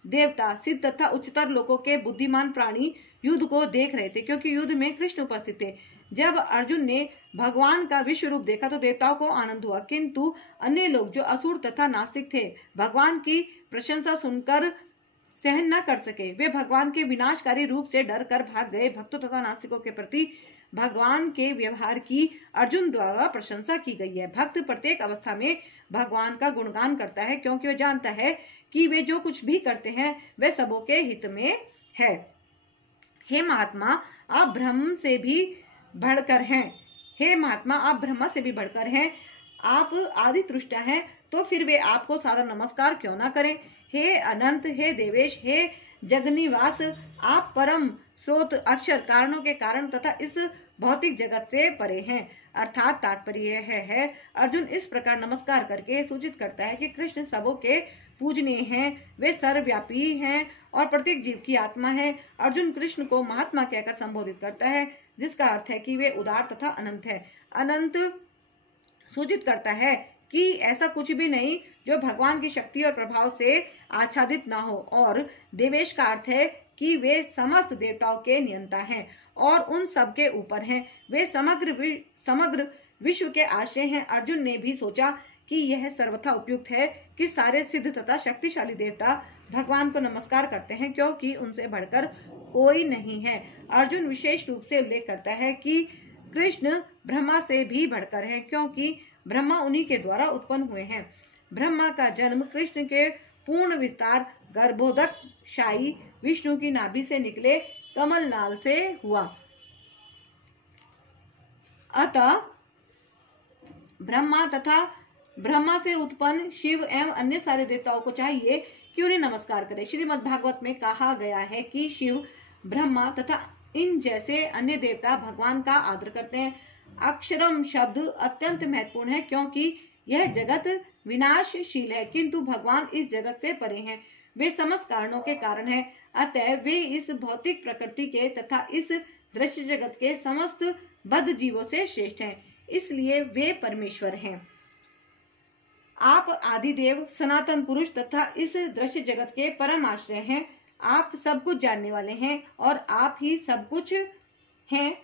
देवता, सिद्ध तथा उच्चतर लोकों के बुद्धिमान प्राणी युद्ध को देख रहे थे, क्योंकि युद्ध में कृष्ण उपस्थित थे। जब अर्जुन ने भगवान का विश्व रूप देखा तो देवताओं को आनंद हुआ, किंतु अन्य लोग जो असुर तथा नास्तिक थे भगवान की प्रशंसा सुनकर सहन न कर सके। वे भगवान के विनाशकारी रूप से डर कर भाग गए। भक्तों तथा नास्तिकों के प्रति भगवान के व्यवहार की अर्जुन द्वारा प्रशंसा की गई है। भक्त प्रत्येक अवस्था में भगवान का गुणगान करता है, क्योंकि वह जानता है कि वे जो कुछ भी करते हैं वह सबों के हित में है। हे महात्मा, आप ब्रह्म से भी बढ़कर हैं। हे महात्मा, आप ब्रह्मा से भी बढ़कर हैं। आप आदि तृष्टा हैं, तो फिर वे आपको सादर नमस्कार क्यों ना करें। हे अनंत, हे देवेश, हे जगनिवास, आप परम स्रोत, अक्षर, कारणों के कारण तथा इस भौतिक जगत से परे हैं। अर्थात तात्पर्य यह है, अर्जुन इस प्रकार नमस्कार करके सूचित करता है कि कृष्ण सबों के पूजनीय हैं, वे सर्वव्यापी हैं और प्रत्येक जीव की आत्मा है। अर्जुन कृष्ण को महात्मा कहकर संबोधित करता है, जिसका अर्थ है कि वे उदार तथा अनंत है। अनंत सूचित करता है कि ऐसा कुछ भी नहीं जो भगवान की शक्ति और प्रभाव से आच्छादित ना हो, और देवेश का अर्थ है कि वे समस्त देवताओं के नियंता हैं और उन सब के ऊपर हैं। वे समग्र विश्व के आश्रय हैं। अर्जुन ने भी सोचा कि यह सर्वथा उपयुक्त है कि सारे सिद्ध तथा शक्तिशाली देवता भगवान को नमस्कार करते हैं, क्योंकि उनसे बढ़कर कोई नहीं है। अर्जुन विशेष रूप से उल्लेख करता है कि कृष्ण ब्रह्मा से भी बढ़कर है, क्योंकि ब्रह्मा उन्हीं के द्वारा उत्पन्न हुए हैं। ब्रह्मा का जन्म कृष्ण के पूर्ण विस्तार गर्भोदक शाही विष्णु की नाभि से निकले कमल नाल से हुआ। अतः ब्रह्मा से उत्पन्न शिव एवं अन्य सारे देवताओं को चाहिए कि उन्हें नमस्कार करें। श्रीमद् भागवत में कहा गया है कि शिव, ब्रह्मा तथा इन जैसे अन्य देवता भगवान का आदर करते हैं। अक्षरम शब्द अत्यंत महत्वपूर्ण है, क्योंकि यह जगत विनाशशील है, किंतु भगवान इस जगत से परे हैं। वे समस्त कारणों के कारण हैं, अतः वे इस भौतिक प्रकृति के तथा इस दृश्य जगत के समस्त बद्ध जीवों से श्रेष्ठ हैं, इसलिए वे परमेश्वर हैं। आप आदिदेव, सनातन पुरुष तथा इस दृश्य जगत के परम आश्रय हैं। आप सब कुछ जानने वाले हैं और आप ही सब कुछ हैं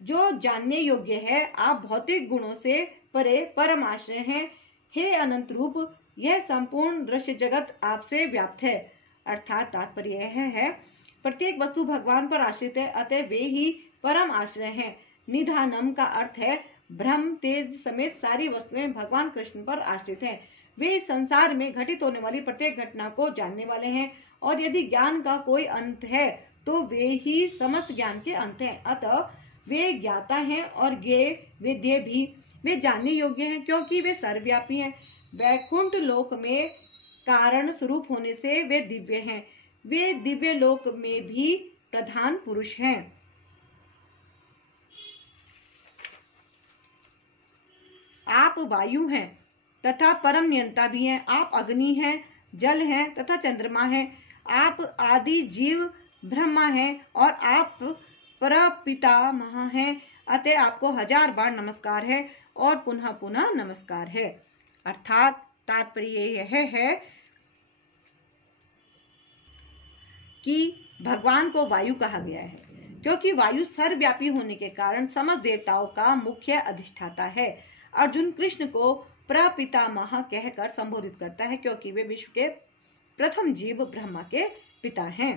जो जानने योग्य है। आप भौतिक गुणों से परे परम आश्रय हैं। हे अनंत रूप, यह संपूर्ण दृश्य जगत आपसे व्याप्त है। अर्थात तात्पर्य यह है, प्रत्येक वस्तु भगवान पर आश्रित है, अतः वे ही परम आश्रय हैं। निधानम का अर्थ है ब्रह्म, तेज समेत सारी वस्तुएं भगवान कृष्ण पर आश्रित हैं। वे इस संसार में घटित होने वाली प्रत्येक घटना को जानने वाले हैं, और यदि ज्ञान का कोई अंत है तो वे ही समस्त ज्ञान के अंत हैं। अतः वे ज्ञाता हैं और वेद्य भी। वे जानने योग्य हैं, क्योंकि वे सर्वव्यापी हैं। वैकुंठ लोक में कारण स्वरूप होने से वे दिव्य हैं। वे दिव्य लोक में भी प्रधान पुरुष हैं। आप वायु हैं तथा परम नियंता भी हैं। आप अग्नि हैं, जल हैं तथा चंद्रमा हैं। आप आदि जीव ब्रह्मा हैं और आप परपितामह हैं। अतः आपको 1000 बार नमस्कार है और पुनः पुनः नमस्कार है। अर्थात तात्पर्य यह है कि भगवान को वायु कहा गया है क्योंकि वायु सर्वव्यापी होने के कारण समस्त देवताओं का मुख्य अधिष्ठाता है। अर्जुन कृष्ण को प्रपितामह कहकर संबोधित करता है क्योंकि वे विश्व के प्रथम जीव ब्रह्मा के पिता हैं।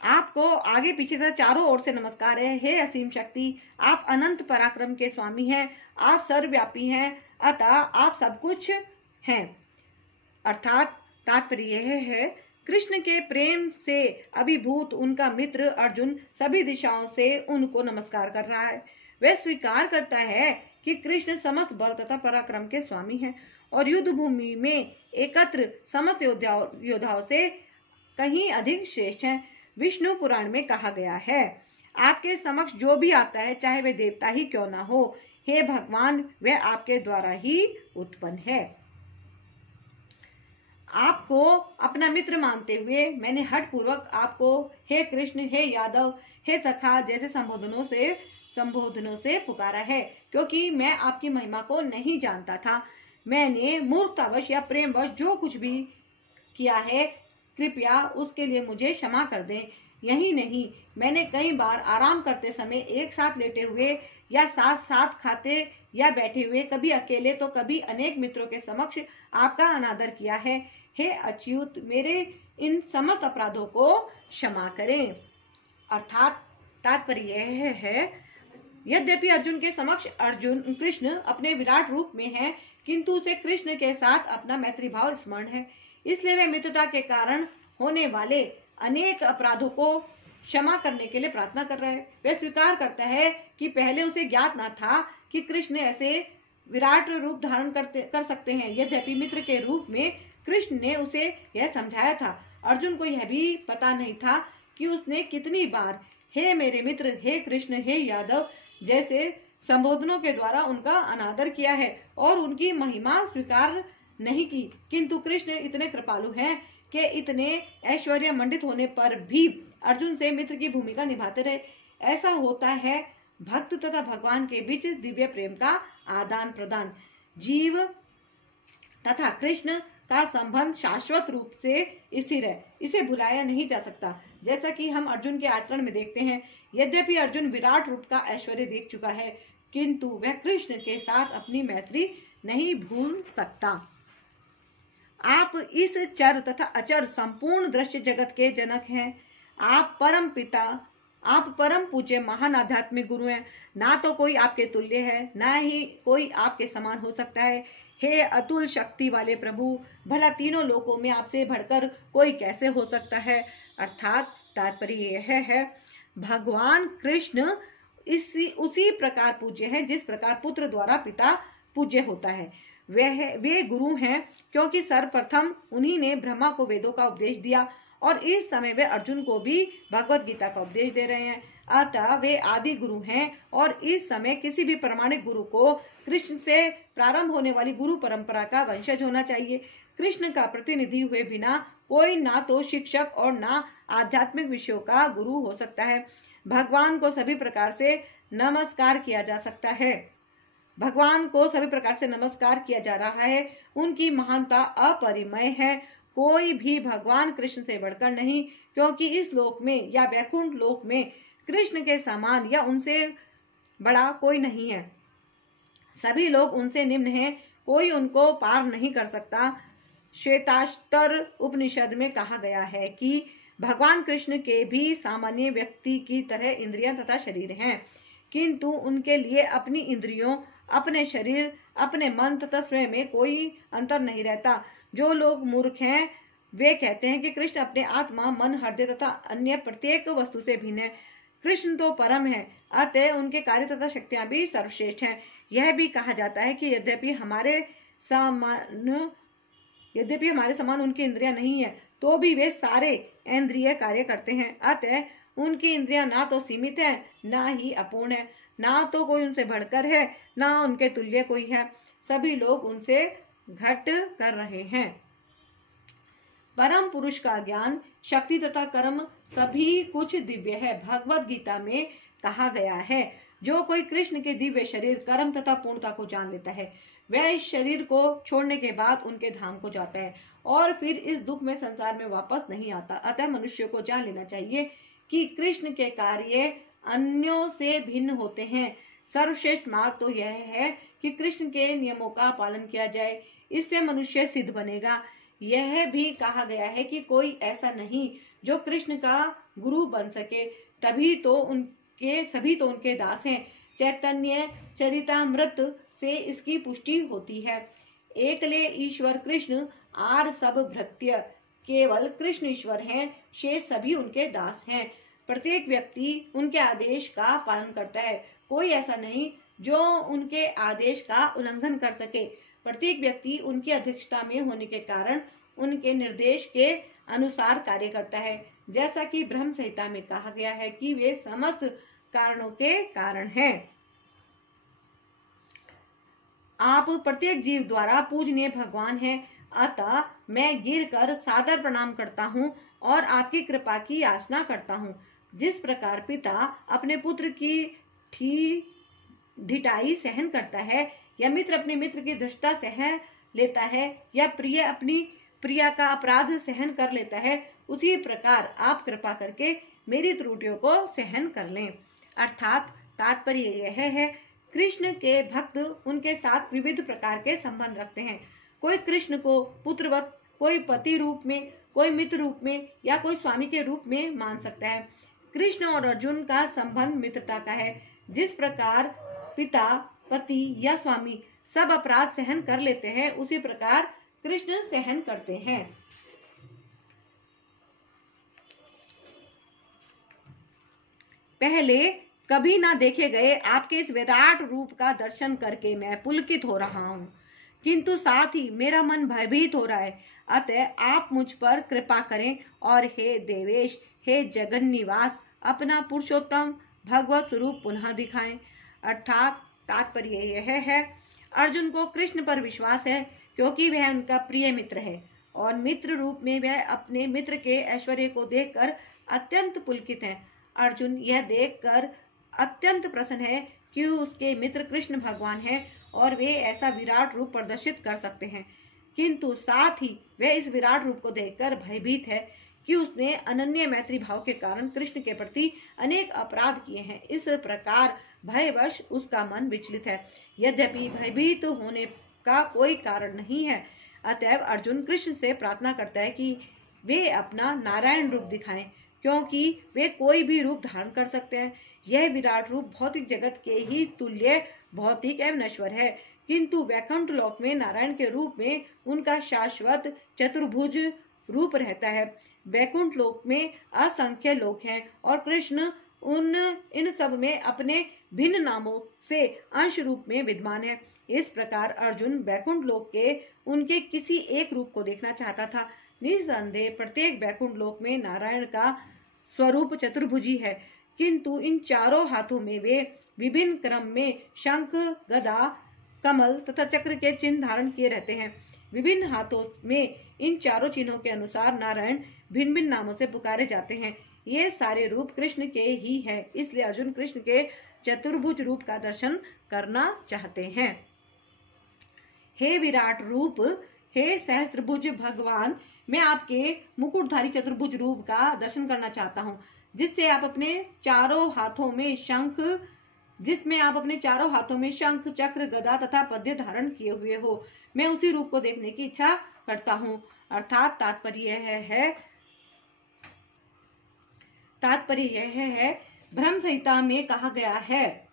आपको आगे पीछे से चारों ओर से नमस्कार है। हे असीम शक्ति, आप अनंत पराक्रम के स्वामी हैं, आप सर्वव्यापी हैं, अतः आप सब कुछ हैं। अर्थात तात्पर्य यह है, कृष्ण के प्रेम से अभिभूत उनका मित्र अर्जुन सभी दिशाओं से उनको नमस्कार कर रहा है। वह स्वीकार करता है कि कृष्ण समस्त बल तथा पराक्रम के स्वामी हैं और युद्ध भूमि में एकत्र समस्त योद्धाओं से कहीं अधिक श्रेष्ठ हैं। विष्णु पुराण में कहा गया है, आपके समक्ष जो भी आता है चाहे वह देवता ही क्यों ना हो, हे भगवान वह आपके द्वारा ही उत्पन्न है। आपको अपना मित्र मानते हुए मैंने हठ पूर्वक आपको हे कृष्ण, हे यादव, हे सखा जैसे संबोधनों से पुकारा है क्योंकि मैं आपकी महिमा को नहीं जानता था। मैंने मूर्खतावश या प्रेमवश जो कुछ भी किया है कृपया उसके लिए मुझे क्षमा कर दें। यही नहीं, मैंने कई बार आराम करते समय एक साथ लेटे हुए या साथ साथ खाते या बैठे हुए, कभी अकेले तो कभी अनेक मित्रों के समक्ष आपका अनादर किया है। हे अच्युत, मेरे इन समस्त अपराधों को क्षमा करें। अर्थात तात्पर्य यह है, यद्यपि अर्जुन के समक्ष कृष्ण अपने विराट रूप में है किंतु उसे कृष्ण के साथ अपना मैत्री भाव स्मरण है, इसलिए वह मित्रता के कारण होने वाले अनेक अपराधों को क्षमा करने के लिए प्रार्थना कर रहा है। वह स्वीकार करता है कि पहले उसे ज्ञात न था कि कृष्ण ऐसे विराट रूप धारण कर सकते हैं। यद्यपि मित्र के रूप में कृष्ण ने उसे यह समझाया था, अर्जुन को यह भी पता नहीं था कि उसने कितनी बार हे मेरे मित्र, हे कृष्ण, हे यादव जैसे संबोधनों के द्वारा उनका अनादर किया है और उनकी महिमा स्वीकार नहीं की। किंतु कृष्ण इतने कृपालु हैं कि इतने ऐश्वर्य मंडित होने पर भी अर्जुन से मित्र की भूमिका निभाते रहे। ऐसा होता है भक्त तथा भगवान के बीच दिव्य प्रेम का आदान प्रदान। जीव तथा कृष्ण का संबंध शाश्वत रूप से स्थिर है, इसे भुलाया नहीं जा सकता। जैसा कि हम अर्जुन के आचरण में देखते हैं, यद्यपि अर्जुन विराट रूप का ऐश्वर्य देख चुका है किंतु वह कृष्ण के साथ अपनी मैत्री नहीं भूल सकता। आप इस चर तथा अचर संपूर्ण दृश्य जगत के जनक हैं। आप परम पिता, आप परम पूज्य महान आध्यात्मिक गुरु हैं। ना तो कोई आपके तुल्य है, ना ही कोई आपके समान हो सकता है। हे अतुल शक्ति वाले प्रभु, भला तीनों लोकों में आपसे बढ़कर कोई कैसे हो सकता है। अर्थात तात्पर्य यह है, भगवान कृष्ण उसी प्रकार पूज्य है जिस प्रकार पुत्र द्वारा पिता पूज्य होता है। वे गुरु हैं क्योंकि सर्वप्रथम उन्हीं ने ब्रह्मा को वेदों का उपदेश दिया और इस समय वे अर्जुन को भी भगवत गीता का उपदेश दे रहे हैं। अतः वे आदि गुरु हैं और इस समय किसी भी प्रामाणिक गुरु को कृष्ण से प्रारंभ होने वाली गुरु परंपरा का वंशज होना चाहिए। कृष्ण का प्रतिनिधि हुए बिना कोई ना तो शिक्षक और ना आध्यात्मिक विषयों का गुरु हो सकता है। भगवान को सभी प्रकार से नमस्कार किया जा सकता है। भगवान को सभी प्रकार से नमस्कार किया जा रहा है। उनकी महानता अपरिमेय है। कोई भी भगवान कृष्ण से बढ़कर नहीं, क्योंकि इस लोक में या वैकुंठ लोक में कृष्ण के समान या उनसे बड़ा कोई नहीं है। सभी लोग उनसे निम्न हैं, कोई उनको पार नहीं कर सकता। श्वेताश्तर उपनिषद में कहा गया है कि भगवान कृष्ण के भी सामान्य व्यक्ति की तरह इंद्रियां तथा शरीर हैं, किंतु उनके लिए अपनी इंद्रियों, अपने शरीर, अपने मन तथा स्वयं में कोई अंतर नहीं रहता। जो लोग मूर्ख हैं वे कहते हैं कि कृष्ण अपने आत्मा, मन, हृदय तथा अन्य प्रत्येक वस्तु से भिन्न है। कृष्ण तो परम है, अतः उनके कार्य तथा शक्तियां भी सर्वश्रेष्ठ हैं। यह भी कहा जाता है कि यद्यपि हमारे समान उनकी इंद्रियां नहीं है तो भी वे सारे इंद्रिय कार्य करते हैं। अतः उनकी इंद्रियां ना तो सीमित है ना ही अपूर्ण है, ना तो कोई उनसे बढ़कर है ना उनके तुल्य कोई है। सभी लोग उनसे घट कर रहे हैं। परम पुरुष का ज्ञान, शक्ति तथा कर्म सभी कुछ दिव्य है। भगवत गीता में कहा गया है, जो कोई कृष्ण के दिव्य शरीर, कर्म तथा पूर्णता को जान लेता है, वह इस शरीर को छोड़ने के बाद उनके धाम को जाता है और फिर इस दुख में संसार में वापस नहीं आता। अतः मनुष्य को जान लेना चाहिए कि कृष्ण के कार्य अन्यों से भिन्न होते हैं। सर्वश्रेष्ठ मार्ग तो यह है कि कृष्ण के नियमों का पालन किया जाए, इससे मनुष्य सिद्ध बनेगा। यह भी कहा गया है कि कोई ऐसा नहीं जो कृष्ण का गुरु बन सके, सभी तो उनके दास हैं। चैतन्य चरितामृत से इसकी पुष्टि होती है। एकले ईश्वर कृष्ण आर सब भृत्य, केवल कृष्ण ईश्वर हैं, शेष सभी उनके दास हैं। प्रत्येक व्यक्ति उनके आदेश का पालन करता है, कोई ऐसा नहीं जो उनके आदेश का उल्लंघन कर सके। प्रत्येक व्यक्ति उनकी अध्यक्षता में होने के कारण उनके निर्देश के अनुसार कार्य करता है। जैसा कि ब्रह्म संहिता में कहा गया है कि वे समस्त कारणों के कारण हैं। आप प्रत्येक जीव द्वारा पूजनीय भगवान हैं, अतः मैं गिरकर सादर प्रणाम करता हूँ और आपकी कृपा की याचना करता हूँ। जिस प्रकार पिता अपने पुत्र की ढिठाई सहन करता है, या मित्र अपने मित्र की धृष्टता सहन लेता है, या प्रिय अपनी प्रिया का अपराध सहन कर लेता है, उसी प्रकार आप कृपा करके मेरी त्रुटियों को सहन कर लें। अर्थात तात्पर्य यह है, कृष्ण के भक्त उनके साथ विविध प्रकार के संबंध रखते हैं। कोई कृष्ण को पुत्रवत, कोई पति रूप में, कोई मित्र रूप में, या कोई स्वामी के रूप में मान सकता है। कृष्ण और अर्जुन का संबंध मित्रता का है। जिस प्रकार पिता, पति या स्वामी सब अपराध सहन कर लेते हैं, उसी प्रकार कृष्ण सहन करते हैं। पहले कभी ना देखे गए आपके इस विराट रूप का दर्शन करके मैं पुलकित हो रहा हूँ, किंतु साथ ही मेरा मन भयभीत हो रहा है। अतः आप मुझ पर कृपा करें और हे देवेश, हे जगन निवास, अपना पुरुषोत्तम भगवत स्वरूप पुनः दिखाएं। अर्थात तात्पर्य यह है, अर्जुन को कृष्ण पर विश्वास है क्योंकि वह उनका प्रिय मित्र है, और मित्र रूप में वह अपने मित्र के ऐश्वर्य को देखकर अत्यंत पुलकित है। अर्जुन यह देखकर अत्यंत प्रसन्न है कि उसके मित्र कृष्ण भगवान हैं और वे ऐसा विराट रूप प्रदर्शित कर सकते हैं, किंतु साथ ही वह इस विराट रूप को देखकर भयभीत है कि उसने अनन्य मैत्री भाव के कारण कृष्ण के प्रति अनेक अपराध किए हैं। इस प्रकार भयवश उसका मन विचलित है, यद्यपि भयभीत होने का कोई कारण नहीं है। अतएव अर्जुन कृष्ण से प्रार्थना करता है कि वे अपना नारायण रूप दिखाएं, क्योंकि वे कोई भी रूप धारण कर सकते हैं। यह विराट रूप भौतिक जगत के ही तुल्य भौतिक एवं नश्वर है, किंतु वैकुंठ लोक में नारायण के रूप में उनका शाश्वत चतुर्भुज रूप रहता है। वैकुंठ लोक में असंख्य लोक हैं और कृष्ण इन सब में अपने भिन्न नामों से अंश रूप में विद्यमान है। इस प्रकार अर्जुन वैकुंठ लोक के उनके किसी एक रूप को देखना चाहता था। निसंदेह प्रत्येक वैकुंठ लोक में नारायण का स्वरूप चतुर्भुजी है, किंतु इन चारों हाथों में वे विभिन्न क्रम में शंख, गदा, कमल तथा चक्र के चिन्ह धारण किए रहते हैं। विभिन्न हाथों में इन चारों चिन्हों के अनुसार नारायण भिन्न भिन्न नामों से पुकारे जाते हैं। ये सारे रूप कृष्ण के ही है, इसलिए अर्जुन कृष्ण के चतुर्भुज रूप का दर्शन करना चाहते हैं। हे विराट रूप, हे सहस्त्रभुज भगवान, मैं आपके मुकुटधारी चतुर्भुज रूप का दर्शन करना चाहता हूँ, जिसमें आप अपने चारों हाथों में शंख, चक्र, गदा तथा पद्य धारण किए हुए हो। मैं उसी रूप को देखने की इच्छा करता हूँ। अर्थात तात्पर्य यह है, ब्रह्म संहिता में कहा गया है,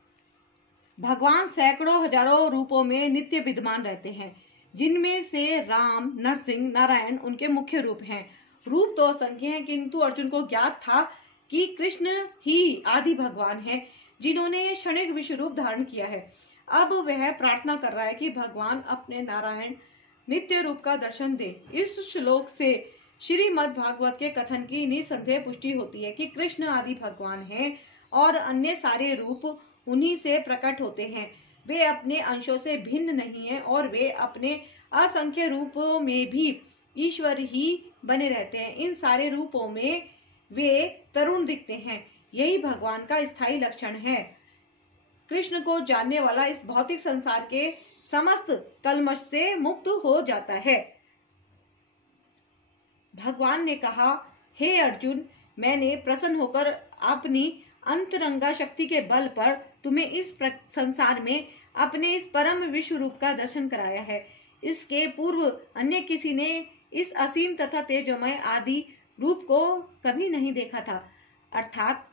भगवान सैकड़ों हजारों रूपों में नित्य विद्यमान रहते हैं, जिनमें से राम, नरसिंह, नारायण उनके मुख्य रूप हैं। रूप तो असंख्य हैं, किंतु अर्जुन को ज्ञात था कि कृष्ण ही आदि भगवान हैं, जिन्होंने क्षणिक विश्व रूप धारण किया है। अब वह प्रार्थना कर रहा है कि भगवान अपने नारायण नित्य रूप का दर्शन दे। इस श्लोक से श्रीमद् भागवत के कथन की निसंदेह पुष्टि होती है कि कृष्ण आदि भगवान हैं और अन्य सारे रूप उन्हीं से प्रकट होते हैं। वे अपने अंशों से भिन्न नहीं हैं और वे अपने असंख्य रूपों में भी ईश्वर ही बने रहते हैं। इन सारे रूपों में वे तरुण दिखते हैं। यही भगवान का स्थायी लक्षण है। कृष्ण को जानने वाला इस भौतिक संसार के समस्त कलमश से मुक्त हो जाता है। भगवान ने कहा, हे अर्जुन, मैंने प्रसन्न होकर अपनी अंतरंगा शक्ति के बल पर तुम्हें इस संसार में अपने इस परम विश्व रूप का दर्शन कराया है। इसके पूर्व अन्य किसी ने इस असीम तथा तेजोमय आदि रूप को कभी नहीं देखा था। अर्थात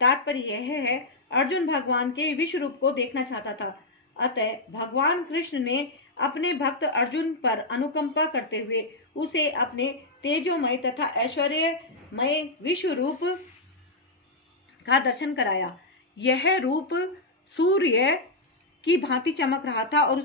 तात्पर्य यह है, अर्जुन भगवान के विश्व रूप को देखना चाहता था। अतः भगवान कृष्ण ने अपने भक्त अर्जुन पर अनुकंपा करते हुए उसे अपने तेजोमय तथा ऐश्वर्यमय विश्व रूप का दर्शन कराया। यह रूप सूर्य की भांति चमक रहा था और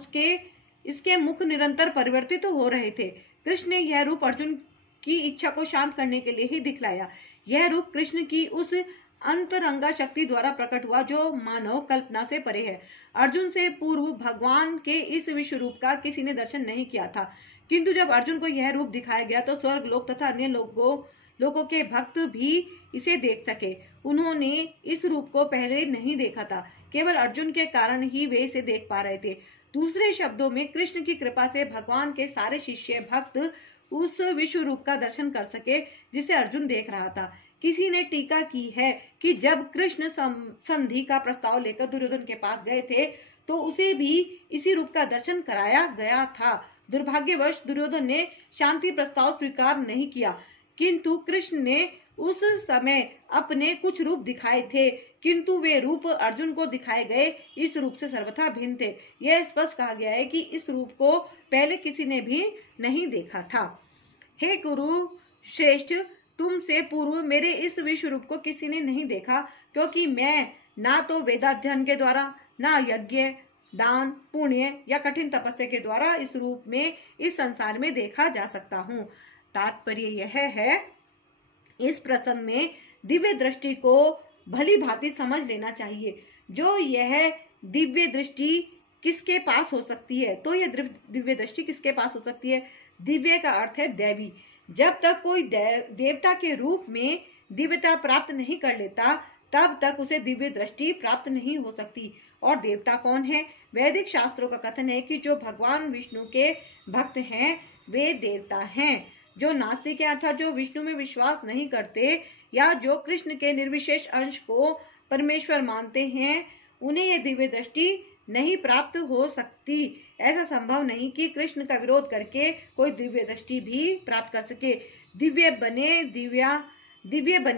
इसके मुख निरंतर परिवर्तित हो रहे थे। कृष्ण ने यह रूप अर्जुन की इच्छा को शांत करने के लिए ही दिखलाया। यह रूप कृष्ण की उस अंतरंगा शक्ति द्वारा प्रकट हुआ जो मानव कल्पना से परे है। अर्जुन से पूर्व भगवान के इस विश्व रूप का किसी ने दर्शन नहीं किया था, किंतु जब अर्जुन को यह रूप दिखाया गया तो स्वर्ग लोक तथा अन्य लोगों के भक्त भी इसे देख सके। उन्होंने इस रूप को पहले नहीं देखा था, केवल अर्जुन के कारण ही वे इसे देख पा रहे थे। दूसरे शब्दों में, कृष्ण की कृपा से भगवान के सारे शिष्य भक्त उस विश्व रूप का दर्शन कर सके जिसे अर्जुन देख रहा था। किसी ने टीका की है कि जब कृष्ण संधि का प्रस्ताव लेकर दुर्योधन के पास गए थे तो उसे भी इसी रूप का दर्शन कराया गया था। दुर्भाग्यवश दुर्योधन ने शांति प्रस्ताव स्वीकार नहीं किया, किंतु कृष्ण ने उस समय अपने कुछ रूप दिखाए थे, किंतु वे रूप अर्जुन को दिखाए गए इस रूप से सर्वथा भिन्न थे। यह स्पष्ट कहा गया है कि इस रूप को पहले किसी ने भी नहीं देखा था। हे कुरु श्रेष्ठ, तुमसे पूर्व मेरे इस विश्व रूप को किसी ने नहीं देखा, क्योंकि मैं ना तो वेदाध्ययन के द्वारा, ना यज्ञ, दान, पुण्य या कठिन तपस्या के द्वारा इस रूप में इस संसार में देखा जा सकता हूँ। तात्पर्य यह है, इस प्रसंग में दिव्य दृष्टि को भली भांति समझ लेना चाहिए। जो यह दिव्य दृष्टि किसके पास हो सकती है? तो यह दिव्य दृष्टि किसके पास हो सकती है? दिव्य का अर्थ है दैवी। जब तक कोई देवता के रूप में दिव्यता प्राप्त नहीं कर लेता, तब तक उसे दिव्य दृष्टि प्राप्त नहीं हो सकती। और देवता कौन है? वैदिक शास्त्रों का कथन है कि जो भगवान विष्णु के भक्त हैं वे देवता हैं। जो नास्तिक है, अर्थात जो विष्णु में विश्वास नहीं करते या जो कृष्ण के निर्विशेष अंश को परमेश्वर मानते हैं, उन्हें यह दिव्य दृष्टि नहीं प्राप्त हो सकती। ऐसा संभव नहीं कि कृष्ण का विरोध करके कोई दिव्य दृष्टि भी प्राप्त कर सके। दिव्य बने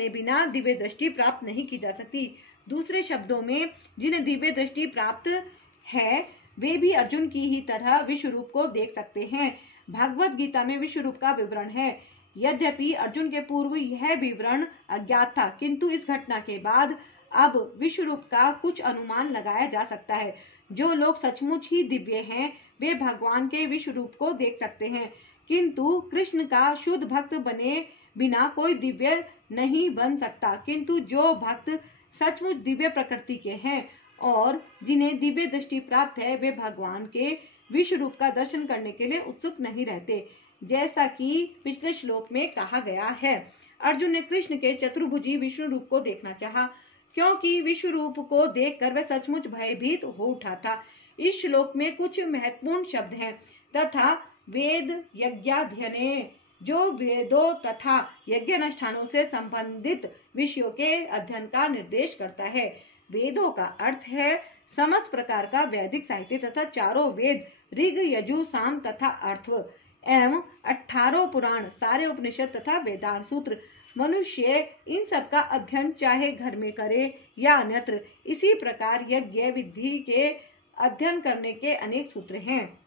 बिना दिव्य दृष्टि प्राप्त नहीं की जा सकती। दूसरे शब्दों में, जिन्हें दिव्य दृष्टि प्राप्त है वे भी अर्जुन की ही तरह विश्व रूप को देख सकते हैं। भागवत गीता में विश्व रूप का विवरण है। यद्यपि अर्जुन के पूर्व यह विवरण अज्ञात था, किंतु इस घटना के बाद अब विश्व रूप का कुछ अनुमान लगाया जा सकता है। जो लोग सचमुच ही दिव्य हैं वे भगवान के विश्व रूप को देख सकते हैं, किंतु कृष्ण का शुद्ध भक्त बने बिना कोई दिव्य नहीं बन सकता। किंतु जो भक्त सचमुच दिव्य प्रकृति के हैं और जिन्हें दिव्य दृष्टि प्राप्त है, वे भगवान के विश्व रूप का दर्शन करने के लिए उत्सुक नहीं रहते, जैसा कि पिछले श्लोक में कहा गया है। अर्जुन ने कृष्ण के चतुर्भुजी विष्णु रूप को देखना चाहा, क्योंकि विश्व रूप को देखकर वह सचमुच भयभीत हो उठा था। इस श्लोक में कुछ महत्वपूर्ण शब्द हैं। तथा वेद यज्ञाध्ययने, जो वेदों तथा यज्ञ अनुष्ठानों से संबंधित विषयों के अध्ययन का निर्देश करता है। वेदों का अर्थ है समस्त प्रकार का वैदिक साहित्य तथा चारों वेद, ऋग, यजु, साम तथा अर्थव एवं 18 पुराण, सारे उपनिषद तथा वेदांत सूत्र। मनुष्य इन सब का अध्ययन चाहे घर में करे या अन्यत्र। इसी प्रकार यज्ञ विधि के अध्ययन करने के अनेक सूत्र हैं।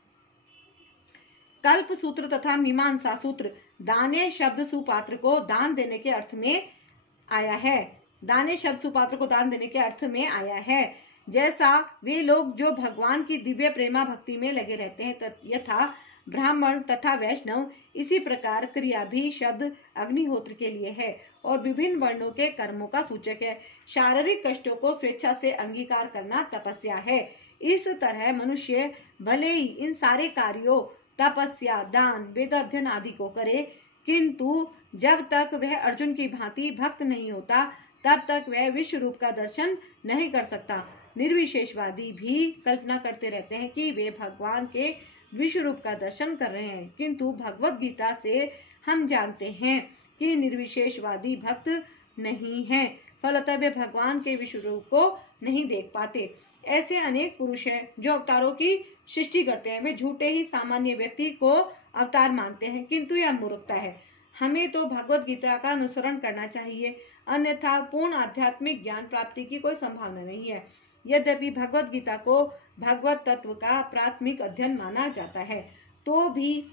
कल्प सूत्र तथा मीमांसा सूत्र। दाने शब्द सुपात्र को दान देने के अर्थ में आया है। दाने शब्द सुपात्र को दान देने के अर्थ में आया है। जैसा वे लोग जो भगवान की दिव्य प्रेमा भक्ति में लगे रहते हैं, यथा ब्राह्मण तथा वैष्णव, इसी प्रकार क्रिया भी शब्द अग्निहोत्र के लिए है और विभिन्न वर्णों के कर्मों का सूचक है। शारीरिक कष्टों को स्वेच्छा से अंगीकार करना तपस्या है। इस तरह मनुष्य भले ही इन सारे कार्यों, तपस्या, दान, वेदाध्ययन आदि को करे, किंतु जब तक वह अर्जुन की भांति भक्त नहीं होता तब तक वह विश्व रूप का दर्शन नहीं कर सकता। निर्विशेषवादी भी कल्पना करते रहते हैं कि वे भगवान के विश्व रूप का दर्शन कर रहे हैं, किंतु भगवत गीता से हम जानते हैं कि निर्विशेषवादी भक्त नहीं हैं, फलतः वे भगवान के विश्व रूप को नहीं देख पाते। ऐसे अनेक पुरुष हैं जो अवतारों की सृष्टि करते हैं। वे झूठे ही सामान्य व्यक्ति को अवतार मानते हैं, किंतु यह मूर्खता है। हमें तो भगवत गीता का अनुसरण करना चाहिए, अन्यथा पूर्ण आध्यात्मिक ज्ञान प्राप्ति की कोई संभावना नहीं है। यद्यपि भगवत गीता को भगवत तत्व का प्राथमिक अध्ययन माना जाता है, तो भी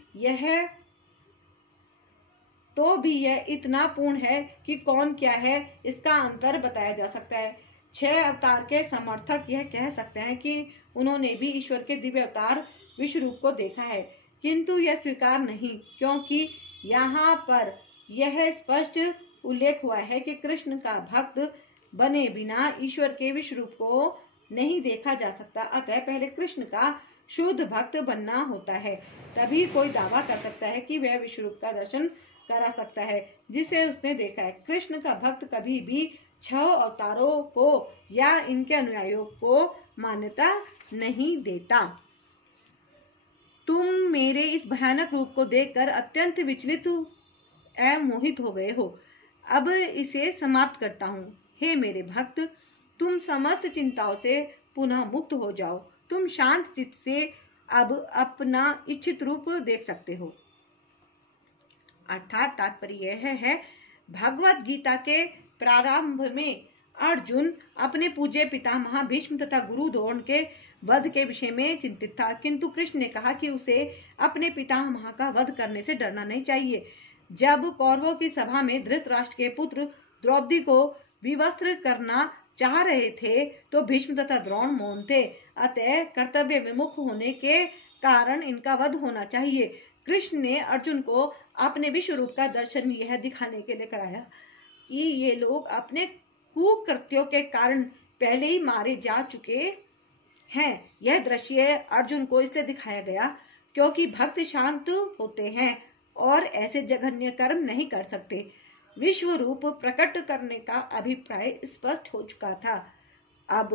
यह इतना पूर्ण है कि कौन क्या है इसका अंतर बताया जा सकता है। 6 अवतार के समर्थक यह कह सकते हैं कि उन्होंने भी ईश्वर के दिव्य अवतार विश्व रूप को देखा है, किंतु यह स्वीकार नहीं, क्योंकि यहाँ पर यह स्पष्ट उल्लेख हुआ है कि कृष्ण का भक्त बने बिना ईश्वर के विश्व रूप को नहीं देखा जा सकता। अतः पहले कृष्ण का शुद्ध भक्त बनना होता है, तभी कोई दावा कर सकता है कि वह विश्व रूप का दर्शन करा सकता है जिसे उसने देखा है। कृष्ण का भक्त कभी भी 6 अवतारों को या इनके अनुयायियों को मान्यता नहीं देता। तुम मेरे इस भयानक रूप को देखकर अत्यंत विचलित एवं मोहित हो गए हो। अब इसे समाप्त करता हूँ। हे मेरे भक्त, तुम समस्त चिंताओं से पुनः मुक्त हो जाओ। तुम शांत चित्त से अब अपना इच्छित रूप देख सकते हो। अर्थात तात्पर्य यह है, भगवत गीता के प्रारंभ में अर्जुन अपने पूज्य पितामह भीष्म तथा गुरु द्रोण के वध के विषय में चिंतित था, किंतु कृष्ण ने कहा कि उसे अपने पितामह का वध करने से डरना नहीं चाहिए। जब कौरवों की सभा में धृतराष्ट्र के पुत्र द्रौपदी को विवस्त्र करना चाह रहे थे तो भीष्म तथा द्रोण मौन थे, अतः कर्तव्य विमुख होने के कारण इनका वध होना चाहिए। कृष्ण ने अर्जुन को अपने विश्व रूप का दर्शन यह दिखाने के लिए कराया कि ये लोग अपने कुकृत्यों के कारण पहले ही मारे जा चुके हैं। यह दृश्य अर्जुन को इसलिए दिखाया गया क्योंकि भक्त शांत होते हैं और ऐसे जघन्य कर्म नहीं कर सकते। विश्व रूप प्रकट करने का अभिप्राय स्पष्ट हो चुका था। अब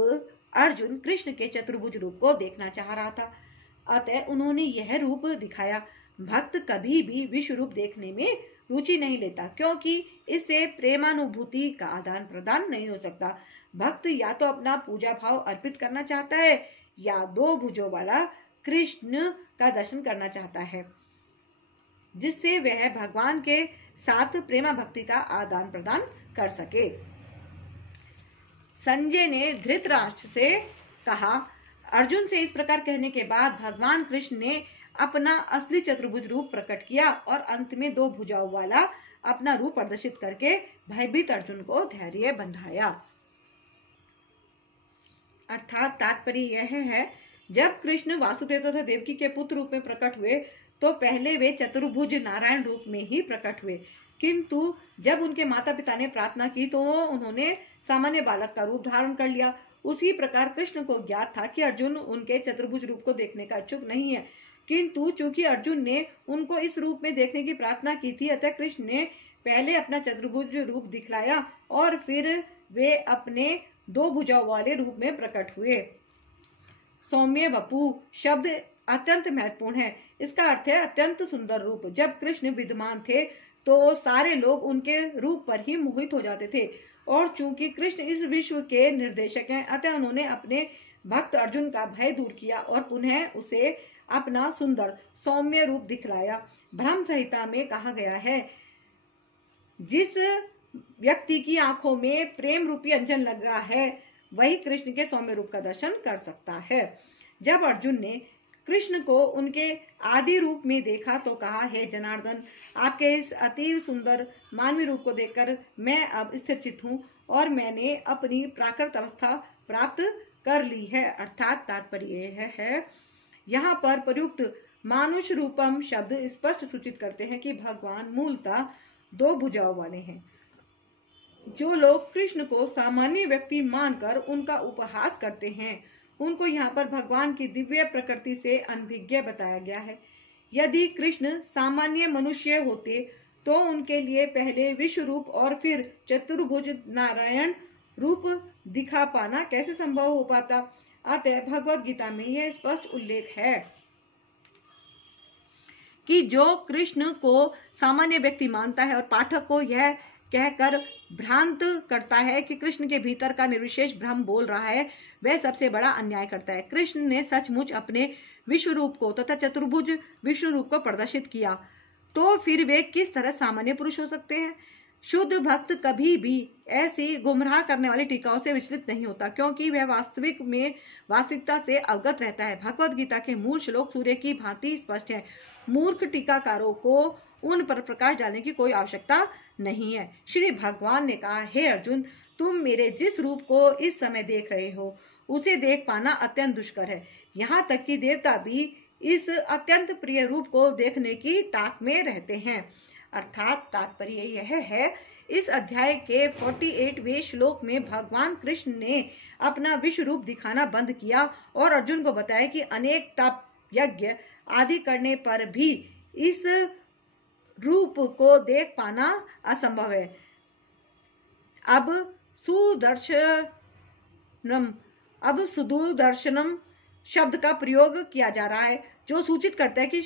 अर्जुन कृष्ण के चतुर्भुज रूप को देखना चाह रहा था, अतः उन्होंने यह रूप दिखाया। भक्त कभी भी विश्व रूप देखने में रुचि नहीं लेता, क्योंकि इससे प्रेमानुभूति का आदान प्रदान नहीं हो सकता। भक्त या तो अपना पूजा भाव अर्पित करना चाहता है या 2 भुजों वाला कृष्ण का दर्शन करना चाहता है, जिससे वह भगवान के साथ प्रेमा भक्ति का आदान प्रदान कर सके। संजय ने धृतराष्ट्र से कहा। अर्जुन से इस प्रकार कहने के बाद भगवान कृष्ण ने अपना असली चतुर्भुज रूप प्रकट किया और अंत में 2 भुजाओं वाला अपना रूप प्रदर्शित करके भयभीत अर्जुन को धैर्य बंधाया। अर्थात तात्पर्य यह है, जब कृष्ण वासुदेव तथा देवकी के पुत्र रूप में प्रकट हुए तो पहले वे चतुर्भुज नारायण रूप में ही प्रकट हुए, किंतु जब उनके माता पिता ने प्रार्थना की तो उन्होंने सामान्य बालक का रूप धारण कर लिया। उसी प्रकार कृष्ण को ज्ञात था कि अर्जुन उनके चतुर्भुज रूप को देखने का इच्छुक नहीं है, किंतु चूंकि अर्जुन ने उनको इस रूप में देखने की प्रार्थना की थी, अतः कृष्ण ने पहले अपना चतुर्भुज रूप दिखलाया और फिर वे अपने 2 भुजाओं वाले रूप में प्रकट हुए। सौम्य वपु शब्द अत्यंत महत्वपूर्ण है। इसका अर्थ है अत्यंत सुंदर रूप। जब कृष्ण विद्यमान थे तो सारे लोग उनके रूप पर ही मोहित हो जाते थे, और चूंकि कृष्ण इस विश्व के निर्देशक हैं, अतः उन्होंने अपने भक्त अर्जुन का भय दूर किया और पुनः उसे अपना सुंदर सौम्य रूप दिखलाया। ब्रह्म संहिता में कहा गया है, जिस व्यक्ति की आंखों में प्रेम रूपी अंजन लगा है वही कृष्ण के सौम्य रूप का दर्शन कर सकता है। जब अर्जुन ने कृष्ण को उनके आदि रूप में देखा तो कहा, हे जनार्दन, आपके इस अति सुंदर मानवीय रूप को देखकर मैं अब स्थिरचित हूँ और मैंने अपनी प्राकृत अवस्था प्राप्त कर ली है। अर्थात तात्पर्य यह है, यहाँ पर प्रयुक्त मानुष रूपम शब्द स्पष्ट सूचित करते हैं कि भगवान मूलतः 2 भुजाओं वाले हैं। जो लोग कृष्ण को सामान्य व्यक्ति मानकर उनका उपहास करते हैं, उनको यहाँ पर भगवान की दिव्य प्रकृति से अनभिज्ञ बताया गया है। यदि कृष्ण सामान्य मनुष्य होते तो उनके लिए पहले विश्व रूप और फिर चतुर्भुज नारायण रूप दिखा पाना कैसे संभव हो पाता। अतः भगवत गीता में यह स्पष्ट उल्लेख है कि जो कृष्ण को सामान्य व्यक्ति मानता है और पाठक को यह कहकर भ्रांत करता है कि कृष्ण के भीतर का निर्विशेष ब्रह्म बोल रहा है, वह सबसे बड़ा अन्याय करता है। कृष्ण ने सचमुच अपने विश्व रूप को तथा चतुर्भुज विष्णु रूप को प्रदर्शित किया, तो फिर वे किस तरह सामान्य पुरुष हो सकते हैं। शुद्ध भक्त कभी भी ऐसी गुमराह करने वाली टीकाओं से विचलित नहीं होता, क्योंकि वह वास्तविकता से अवगत रहता है। भगवत गीता के मूल श्लोक सूर्य की भांति स्पष्ट है। मूर्ख टीकाकारों को उन पर प्रकाश डालने की कोई आवश्यकता नहीं है। श्री भगवान ने कहा, हे अर्जुन, तुम मेरे जिस रूप को इस समय देख रहे हो उसे देख पाना अत्यंत दुष्कर है। यहाँ तक कि देवता भी इस अत्यंत प्रिय रूप को देखने की ताक में रहते हैं। अर्थात तात्पर्य यह है, इस अध्याय के 48वें श्लोक में भगवान कृष्ण ने अपना विश्व रूप दिखाना बंद किया और अर्जुन को बताया कि अनेक तप यज्ञ आदि करने पर भी इस रूप को देख पाना असंभव है। अब सुदूरदर्शनम शब्द का प्रयोग किया जा रहा है, जो सूचित करता है कि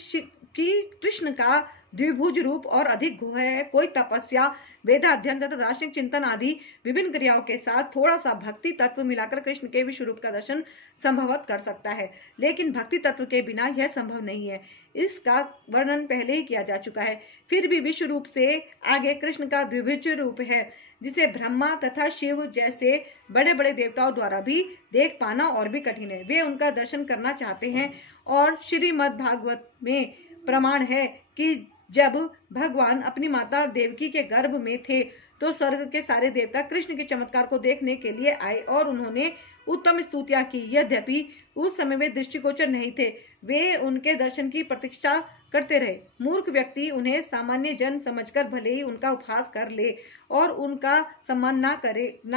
कृष्ण का द्विभुज रूप और अधिक गुह्य है। कोई तपस्या, वेदाध्ययन तथा दार्शनिक चिंतन आदि विभिन्न क्रियाओं के साथ थोड़ा सा भक्ति तत्व मिलाकर कृष्ण के विश्व रूप का दर्शन संभवत कर सकता है, लेकिन भक्ति तत्व के बिना यह संभव नहीं है। इसका वर्णन पहले ही किया जा चुका है। फिर भी विश्व रूप से आगे कृष्ण का द्विभुज रूप है, जिसे ब्रह्मा तथा शिव जैसे बड़े बड़े देवताओं द्वारा भी देख पाना और भी कठिन है। वे उनका दर्शन करना चाहते हैं और श्रीमद् भागवत में प्रमाण है कि जब भगवान अपनी माता देवकी के गर्भ में थे तो स्वर्ग के सारे देवता कृष्ण के चमत्कार को देखने के लिए आए और उन्होंने उत्तम स्तुतियां की। यद्यपि उस समय वे दृष्टिगोचर नहीं थे, वे उनके दर्शन की प्रतीक्षा करते रहे। मूर्ख व्यक्ति उन्हें सामान्य जन समझकर भले ही उनका उपहास कर ले और उनका सम्मान ना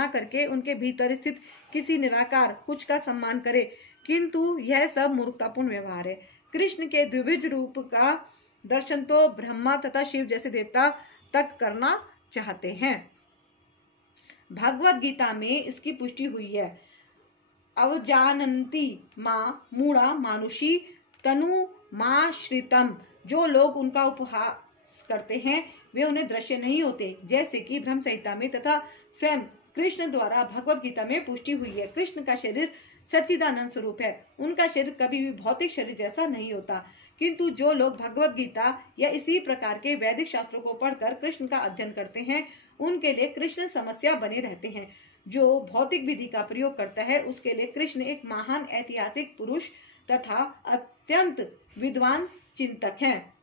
करके उनके भीतर स्थित किसी निराकार कुछ का सम्मान करे, किंतु यह सब मूर्खतापूर्ण व्यवहार है। कृष्ण के द्विभुज रूप का दर्शन तो ब्रह्मा तथा शिव जैसे देवता तक करना चाहते हैं। भगवत गीता में इसकी पुष्टि हुई है। अवजानन्ति माँ मूढ़ा मानुषी तनु माँ श्रितम। जो लोग उनका उपहास करते हैं वे उन्हें दृश्य नहीं होते, जैसे कि ब्रह्म संहिता में तथा स्वयं कृष्ण द्वारा भगवत गीता में पुष्टि हुई है। कृष्ण का शरीर सच्चिदानंद स्वरूप है। उनका शरीर कभी भी भौतिक शरीर जैसा नहीं होता, किंतु जो लोग भगवत गीता या इसी प्रकार के वैदिक शास्त्रों को पढ़कर कृष्ण का अध्ययन करते हैं, उनके लिए कृष्ण समस्या बने रहते हैं। जो भौतिक विधि का प्रयोग करता है उसके लिए कृष्ण एक महान ऐतिहासिक पुरुष तथा अत्यंत विद्वान चिंतक हैं।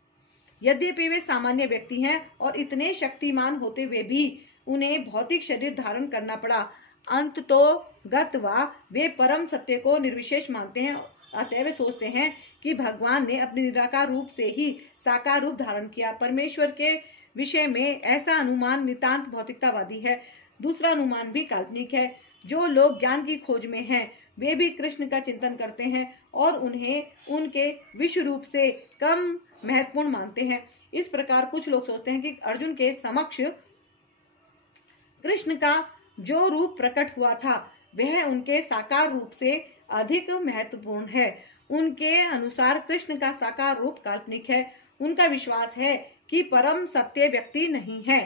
यद्यपि वे सामान्य व्यक्ति हैं और इतने शक्तिमान होते हुए भी उन्हें भौतिक शरीर धारण करना पड़ा, अंत तो गत्वा वे परम सत्य को निर्विशेष मानते हैं। अतः वे सोचते हैं कि भगवान ने अपने निराकार रूप से ही साकार रूप धारण किया। परमेश्वर के विषय में ऐसा अनुमान नितांत भौतिकतावादी है। दूसरा अनुमान भी काल्पनिक है। जो लोग ज्ञान की खोज में हैं वे भी कृष्ण का चिंतन करते हैं और उन्हें उनके विश्व रूप से कम महत्वपूर्ण मानते हैं। इस प्रकार कुछ लोग सोचते हैं कि अर्जुन के समक्ष कृष्ण का जो रूप प्रकट हुआ था वह उनके साकार रूप से अधिक महत्वपूर्ण है। उनके अनुसार कृष्ण का साकार रूप काल्पनिक है। उनका विश्वास है कि परम सत्य व्यक्ति नहीं है,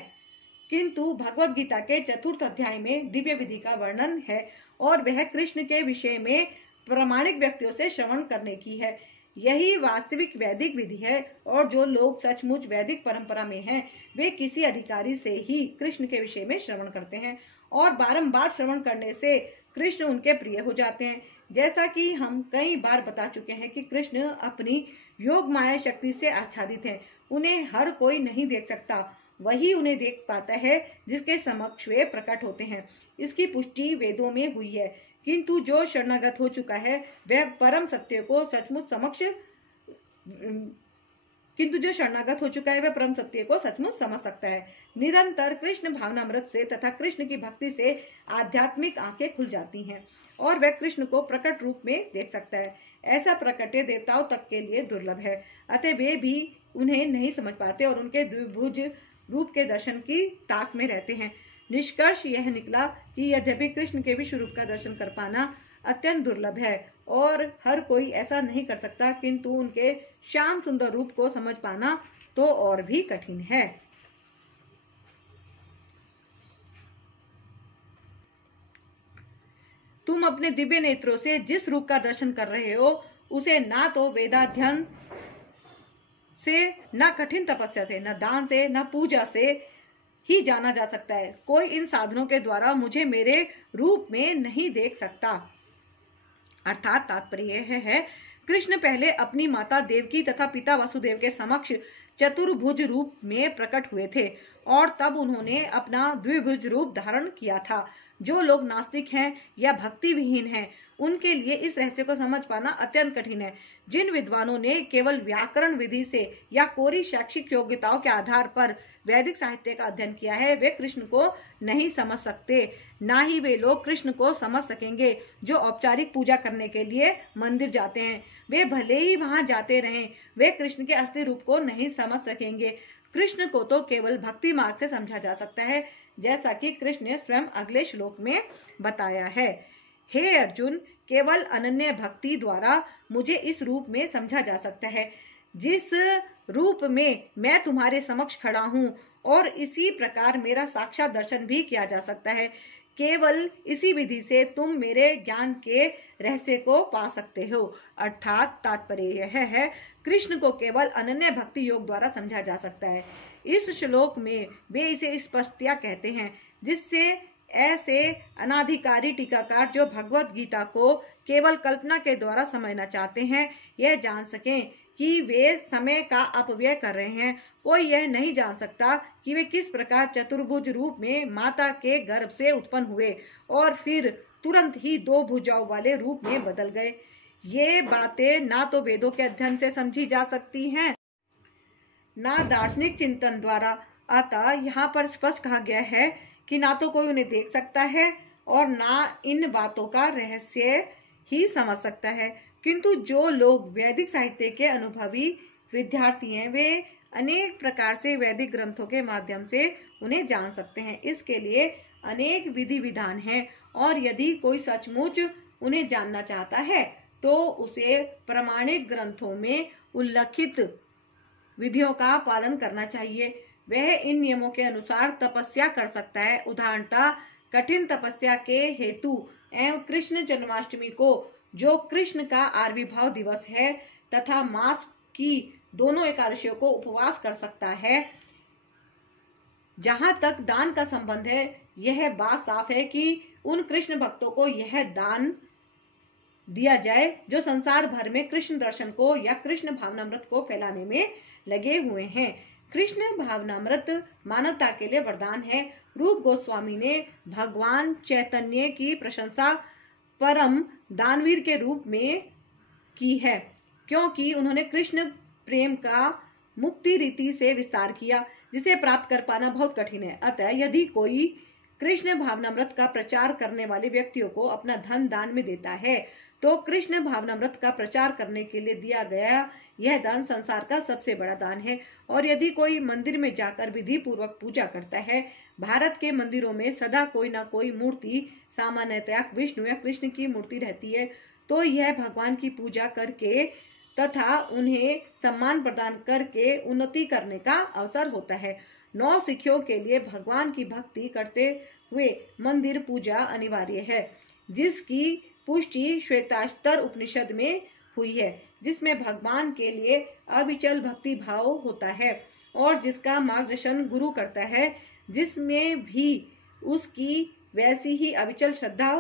किंतु भगवत गीता के 4th अध्याय में दिव्य विधि का वर्णन है और वह कृष्ण के विषय में प्रामाणिक व्यक्तियों से श्रवण करने की है। यही वास्तविक वैदिक विधि है और जो लोग सचमुच वैदिक परंपरा में हैं वे किसी अधिकारी से ही कृष्ण के विषय में श्रवण करते हैं और बारंबार श्रवण करने से कृष्ण उनके प्रिय हो जाते हैं। जैसा कि हम कई बार बता चुके हैं कि कृष्ण अपनी योग माया शक्ति से आच्छादित हैं। उन्हें हर कोई नहीं देख सकता, वही उन्हें देख पाता है जिसके समक्ष वे प्रकट होते हैं। इसकी पुष्टि वेदों में हुई है, किंतु जो शरणागत हो चुका है वह परम सत्य को सचमुच समझ सकता है। निरंतर कृष्ण भावनामृत से तथा कृष्ण की भक्ति से आध्यात्मिक आंखें खुल जाती हैं और वह कृष्ण को प्रकट रूप में देख सकता है। ऐसा प्रकट्य देवताओं तक के लिए दुर्लभ है, अतः वे भी उन्हें नहीं समझ पाते और उनके द्विभुज रूप के दर्शन की ताक में रहते हैं। निष्कर्ष यह निकला कि यद्यपि कृष्ण के विश्व रूप का दर्शन कर पाना अत्यंत दुर्लभ है और हर कोई ऐसा नहीं कर सकता, किंतु उनके श्याम सुंदर रूप को समझ पाना तो और भी कठिन है। तुम अपने दिव्य नेत्रों से जिस रूप का दर्शन कर रहे हो उसे ना तो वेदाध्ययन से, न कठिन तपस्या से, न दान से, न पूजा से ही जाना जा सकता है। कोई इन साधनों के द्वारा मुझे मेरे रूप में नहीं देख सकता। अर्थात तात्पर्य यह है, कृष्ण पहले अपनी माता देवकी तथा पिता वसुदेव के समक्ष चतुर्भुज रूप में प्रकट हुए थे और तब उन्होंने अपना द्विभुज रूप धारण किया था। जो लोग नास्तिक हैं या भक्ति विहीन हैं, उनके लिए इस रहस्य को समझ पाना अत्यंत कठिन है। जिन विद्वानों ने केवल व्याकरण विधि से या कोरी शैक्षिक योग्यताओं के आधार पर वैदिक साहित्य का अध्ययन किया है, वे कृष्ण को नहीं समझ सकते। ना ही वे लोग कृष्ण को समझ सकेंगे जो औपचारिक पूजा करने के लिए मंदिर जाते हैं। वे भले ही वहां जाते रहें, वे कृष्ण के असली रूप को नहीं समझ सकेंगे। कृष्ण को तो केवल भक्ति मार्ग से समझा जा सकता है, जैसा कि कृष्ण ने स्वयं अगले श्लोक में बताया है। हे अर्जुन, केवल अनन्य भक्ति द्वारा मुझे इस रूप में समझा जा सकता है जिस रूप में मैं तुम्हारे समक्ष खड़ा हूँ, और इसी प्रकार मेरा साक्षात दर्शन भी किया जा सकता है। केवल इसी विधि से तुम मेरे ज्ञान के रहस्य को पा सकते हो। अर्थात तात्पर्य यह है, कृष्ण को केवल अनन्य भक्ति योग द्वारा समझा जा सकता है। इस श्लोक में वे इसे स्पष्टतया कहते हैं, जिससे ऐसे अनाधिकारी टीकाकार जो भगवत गीता को केवल कल्पना के द्वारा समझना चाहते हैं, यह जान सकें कि वे समय का अपव्यय कर रहे हैं। कोई यह नहीं जान सकता कि वे किस प्रकार चतुर्भुज रूप में माता के गर्भ से उत्पन्न हुए और फिर तुरंत ही दो भुजाओं वाले रूप में बदल गए। ये बातें ना तो वेदों के अध्ययन से समझी जा सकती हैं, ना दार्शनिक चिंतन द्वारा। अतः यहाँ पर स्पष्ट कहा गया है कि ना तो कोई उन्हें देख सकता है और ना इन बातों का रहस्य ही समझ सकता है। किंतु जो लोग वैदिक साहित्य के अनुभवी विद्यार्थी हैं, वे अनेक प्रकार से वैदिक ग्रंथों के माध्यम से उन्हें जान सकते हैं। इसके लिए अनेक विधि विधान हैं, और यदि कोई सचमुच उन्हें जानना चाहता है तो उसे प्रमाणिक ग्रंथों में उल्लिखित विधियों का पालन करना चाहिए। वह इन नियमों के अनुसार तपस्या कर सकता है। उदाहरणतः कठिन तपस्या के हेतु एवं कृष्ण जन्माष्टमी को, जो कृष्ण का आविर्भाव दिवस है, तथा मास की दोनों एकादशियों को उपवास कर सकता है। जहां तक दान का संबंध है, यह बात साफ है कि उन कृष्ण भक्तों को यह दान दिया जाए जो संसार भर में कृष्ण दर्शन को या कृष्ण भावनामृत को फैलाने में लगे हुए हैं। कृष्ण भावनामृत मानवता के लिए वरदान है। रूप गोस्वामी ने भगवान चैतन्य की प्रशंसा परम दानवीर के रूप में की है, क्योंकि उन्होंने कृष्ण प्रेम का मुक्ति रीति से विस्तार किया, जिसे प्राप्त कर पाना बहुत कठिन है। अतः यदि कोई कृष्ण भावनामृत का प्रचार करने वाले व्यक्तियों को अपना धन दान में देता है, तो कृष्ण भावनामृत का प्रचार करने के लिए दिया गया यह दान संसार का सबसे बड़ा दान है। और यदि कोई मंदिर में जाकर विधि पूर्वक पूजा करता है, भारत के मंदिरों में सदा कोई ना कोई मूर्ति, सामान्यतया विष्णु या कृष्ण की मूर्ति रहती है, तो यह भगवान की पूजा करके तथा उन्हें सम्मान प्रदान करके उन्नति करने का अवसर होता है। 9 सिखों के लिए भगवान की भक्ति करते हुए मंदिर पूजा अनिवार्य है, जिसकी पुष्टि श्वेताश्तर उपनिषद में हुई है, जिसमें भगवान के लिए अविचल भक्ति भाव होता है और जिसका मार्गदर्शन गुरु करता है, जिसमें भी उसकी वैसी ही अविचल श्रद्धा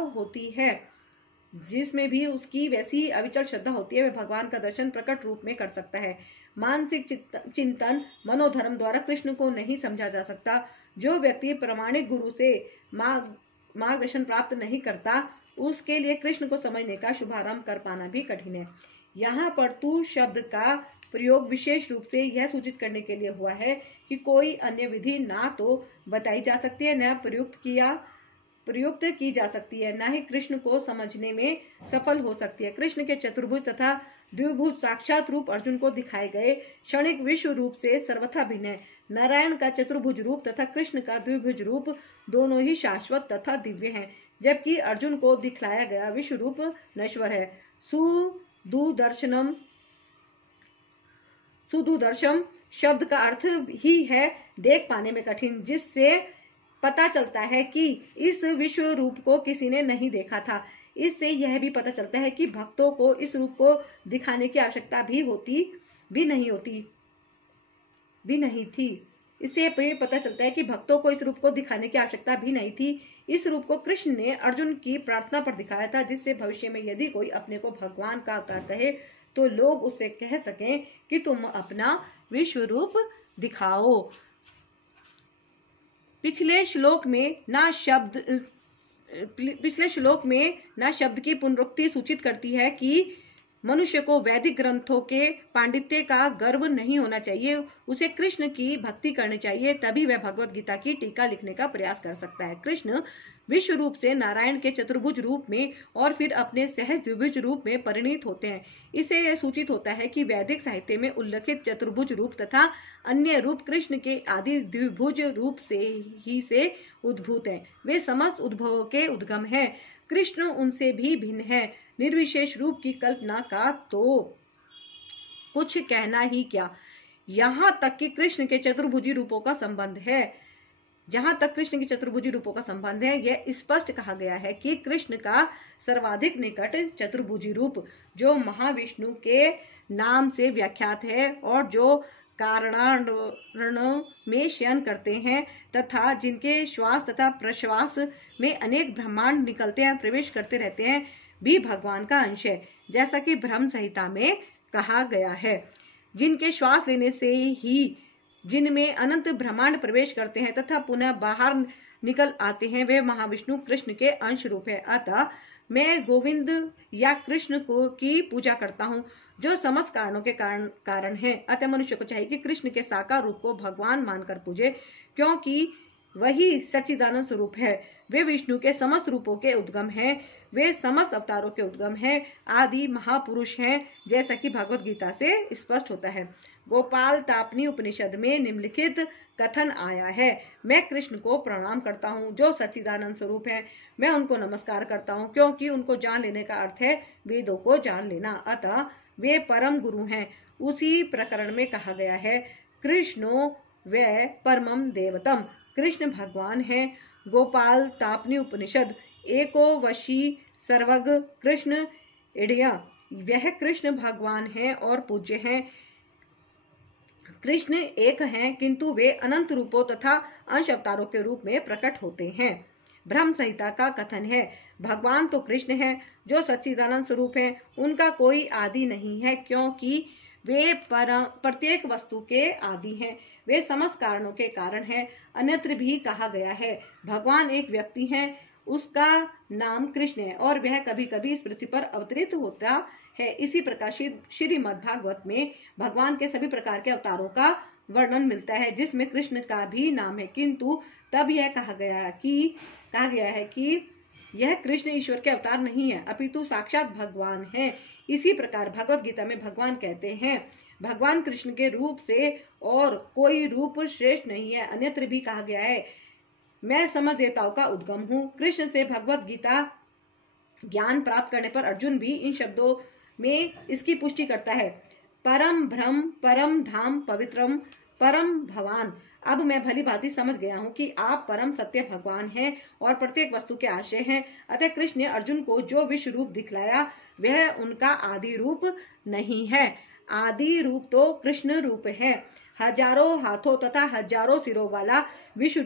होती है वह भगवान का दर्शन प्रकट रूप में कर सकता है। मानसिक चिंतन मनोधर्म द्वारा कृष्ण को नहीं समझा जा सकता। जो व्यक्ति प्रमाणिक गुरु से मार्गदर्शन प्राप्त नहीं करता, उसके लिए कृष्ण को समझने का शुभारंभ कर पाना भी कठिन है। यहाँ पर तू शब्द का प्रयोग विशेष रूप से यह सूचित करने के लिए हुआ है कि कोई अन्य विधि ना तो बताई जा सकती है, न प्रयुक्त प्रयुक्त की जा सकती है, न ही कृष्ण को समझने में सफल हो सकती है। कृष्ण के चतुर्भुज तथा द्विभुज साक्षात रूप अर्जुन को दिखाए गए क्षणिक विश्व रूप से सर्वथा भिन्न है। नारायण का चतुर्भुज रूप तथा कृष्ण का द्विभुज रूप दोनों ही शाश्वत तथा दिव्य हैं, जबकि अर्जुन को दिखलाया गया विश्व रूप नश्वर है। सुदूरदर्शम शब्द का अर्थ ही है देख पाने में कठिन, जिससे पता चलता है कि इस विश्व रूप को किसी ने नहीं देखा था। इससे यह भी पता चलता है कि भक्तों को इस रूप को दिखाने की आवश्यकता भी नहीं थी। इससे पता चलता है कि भक्तों को इस रूप को दिखाने की आवश्यकता भी नहीं थी। इस रूप को कृष्ण ने अर्जुन की प्रार्थना पर दिखाया था, जिससे भविष्य में यदि कोई अपने को भगवान का अवतार कहे तो लोग उससे कह सकें कि तुम अपना विश्व रूप दिखाओ। पिछले श्लोक में ना शब्द की पुनरुक्ति सूचित करती है कि मनुष्य को वैदिक ग्रंथों के पांडित्य का गर्व नहीं होना चाहिए, उसे कृष्ण की भक्ति करनी चाहिए, तभी वह भगवत गीता की टीका लिखने का प्रयास कर सकता है। कृष्ण विश्व रूप से नारायण के चतुर्भुज रूप में और फिर अपने सहज द्विभुज रूप में परिणित होते हैं। इससे यह सूचित होता है कि वैदिक साहित्य में उल्लेखित चतुर्भुज रूप तथा अन्य रूप कृष्ण के आदि द्विभुज रूप से उद्भूत हैं। वे समस्त उद्भवों के उद्गम हैं। कृष्ण उनसे भी भिन्न है। निर्विशेष रूप की कल्पना का तो कुछ कहना ही क्या। यहाँ तक कि कृष्ण के चतुर्भुजी रूपों का संबंध है, यह स्पष्ट कहा गया है कि कृष्ण का सर्वाधिक निकट चतुर्भुजी रूप, जो महाविष्णु के नाम से व्याख्यात है और जो कारणांतरण में शयन करते हैं तथा जिनके श्वास तथा प्रश्वास में अनेक ब्रह्मांड निकलते हैं, प्रवेश करते रहते हैं, भी भगवान का अंश है, जैसा कि ब्रह्म संहिता में कहा गया है। जिनके श्वास लेने से ही जिनमें अनंत ब्रह्मांड प्रवेश करते हैं तथा पुनः बाहर निकल आते हैं, वे महाविष्णु कृष्ण के अंश रूप है। अतः मैं गोविंद या कृष्ण को की पूजा करता हूँ, जो समस्त कारणों के कारण है। अतः मनुष्य को चाहिए कि कृष्ण के साकार रूप को भगवान मानकर पूजे, क्योंकि वही सच्चिदानंद स्वरूप है। वे विष्णु के समस्त रूपों के उद्गम हैं, वे समस्त अवतारों के उद्गम हैं, आदि महापुरुष हैं, जैसा कि भगवत गीता से स्पष्ट होता है। गोपाल तापनी उपनिषद में निम्नलिखित कथन आया है। मैं कृष्ण को प्रणाम करता हूँ, जो सच्चिदानंद स्वरूप है। मैं उनको नमस्कार करता हूँ, क्योंकि उनको जान लेने का अर्थ है वेदों को जान लेना। अतः वे परम गुरु हैं। उसी प्रकरण में कहा गया है, कृष्णो वे परमम देवतम, कृष्ण भगवान है। गोपाल तापनी उपनिषद एको वशी सर्वग कृष्ण इडिया, वह कृष्ण भगवान है और पूज्य हैं। कृष्ण एक हैं, किंतु वे अनंत रूपों तथा अंश अवतारों के रूप में प्रकट होते हैं। ब्रह्म संहिता का कथन है, भगवान तो कृष्ण है, जो सच्चिदानंद स्वरूप है। उनका कोई आदि नहीं है, क्योंकि वे प्रत्येक वस्तु के आदि हैं। वे समस्त कारणों के कारण हैं। अन्यत्र भी कहा गया है, भगवान एक व्यक्ति है, उसका नाम कृष्ण है और वह कभी कभी इस पृथ्वी पर अवतरित होता है। इसी प्रकार श्रीमद् भागवत में भगवान के सभी प्रकार के अवतारों का वर्णन मिलता है, जिसमें कृष्ण का भी नाम है, किंतु तब यह कहा गया है कि यह कृष्ण ईश्वर के अवतार नहीं है, अपितु साक्षात भगवान है। इसी प्रकार भगवत गीता में भगवान कहते हैं, भगवान कृष्ण के रूप से और कोई रूप श्रेष्ठ नहीं है। अन्यत्र भी कहा गया है, मैं समस्त देवताओं का उद्गम हूँ। कृष्ण से भगवत गीता ज्ञान प्राप्त करने पर अर्जुन भी इन शब्दों में इसकी पुष्टि करता है, परम ब्रह्म, परम धाम, पवित्रम, परम भवान। अब मैं भली भांति समझ गया हूँ कि आप परम सत्य भगवान हैं और प्रत्येक वस्तु के आश्रय हैं। अतः कृष्ण ने अर्जुन को जो विश्व रूप दिखलाया, वह उनका आदि रूप नहीं है। आदि रूप तो कृष्ण रूप है। हजारों हाथों तथा हजारों सिरों वाला विश्व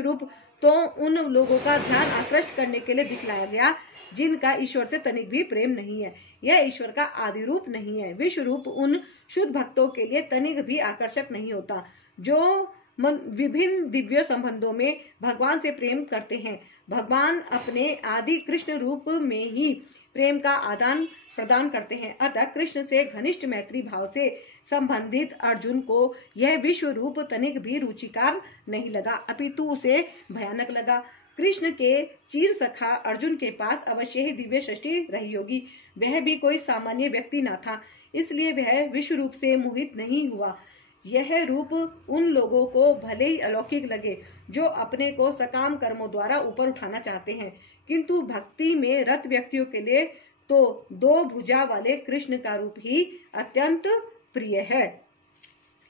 रूप तो उन लोगों का ध्यान आकृष्ट करने के लिए दिखलाया गया, जिनका ईश्वर से तनिक भी प्रेम नहीं है। यह ईश्वर का आदि रूप नहीं है। विश्व रूप उन शुद्ध भक्तों के लिए तनिक भी आकर्षक नहीं होता, जो विभिन्न दिव्य संबंधों में भगवान से प्रेम करते हैं। भगवान अपने आदि कृष्ण रूप में ही प्रेम का आदान प्रदान करते हैं। अतः कृष्ण से घनिष्ठ मैत्री भाव से संबंधित अर्जुन को यह विश्व रूप तनिक भी रुचिकार नहीं लगा, अपितु उसे भयानक लगा। कृष्ण के चीर सखा अर्जुन के पास अवश्य ही दिव्य सृष्टि रही होगी। वह भी कोई सामान्य व्यक्ति न था, इसलिए वह विश्व रूप से मोहित नहीं हुआ। यह रूप उन लोगों को भले ही अलौकिक लगे जो अपने को सकाम कर्मों द्वारा ऊपर उठाना चाहते हैं, किंतु भक्ति में रत व्यक्तियों के लिए तो दो भुजा वाले कृष्ण का रूप ही अत्यंत प्रिय है।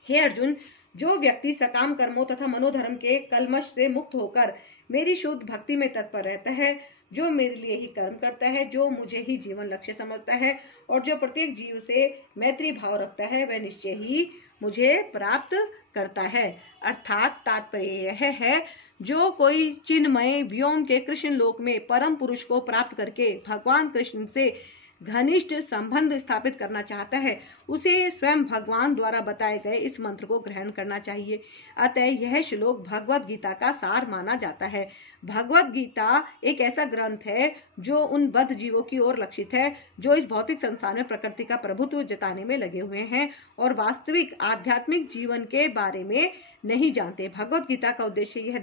हे अर्जुन, जो व्यक्ति सकाम कर्मों तथा मनोधर्म के कलमश से मुक्त होकर मेरी शुद्ध भक्ति में तत्पर रहता है, जो मेरे लिए ही कर्म करता है, जो मुझे ही जीवन लक्ष्य समझता है और जो प्रत्येक जीव से मैत्री भाव रखता है, वह निश्चय ही मुझे प्राप्त करता है। अर्थात तात्पर्य यह है, जो कोई चिन्मय व्योम के कृष्ण लोक में परम पुरुष को प्राप्त करके भगवान कृष्ण से घनिष्ठ संबंध स्थापित करना चाहता है, उसे स्वयं भगवान द्वारा बताए गए इस मंत्र को ग्रहण करना चाहिए। अतः यह श्लोक भगवत गीता का सार माना जाता है। भगवत गीता एक ऐसा ग्रंथ है जो उन बद्ध जीवों की ओर लक्षित है, जो इस भौतिक संसार में प्रकृति का प्रभुत्व जताने में लगे हुए हैं और वास्तविक आध्यात्मिक जीवन के बारे में नहीं जानते। भगवत गीता का उद्देश्य यह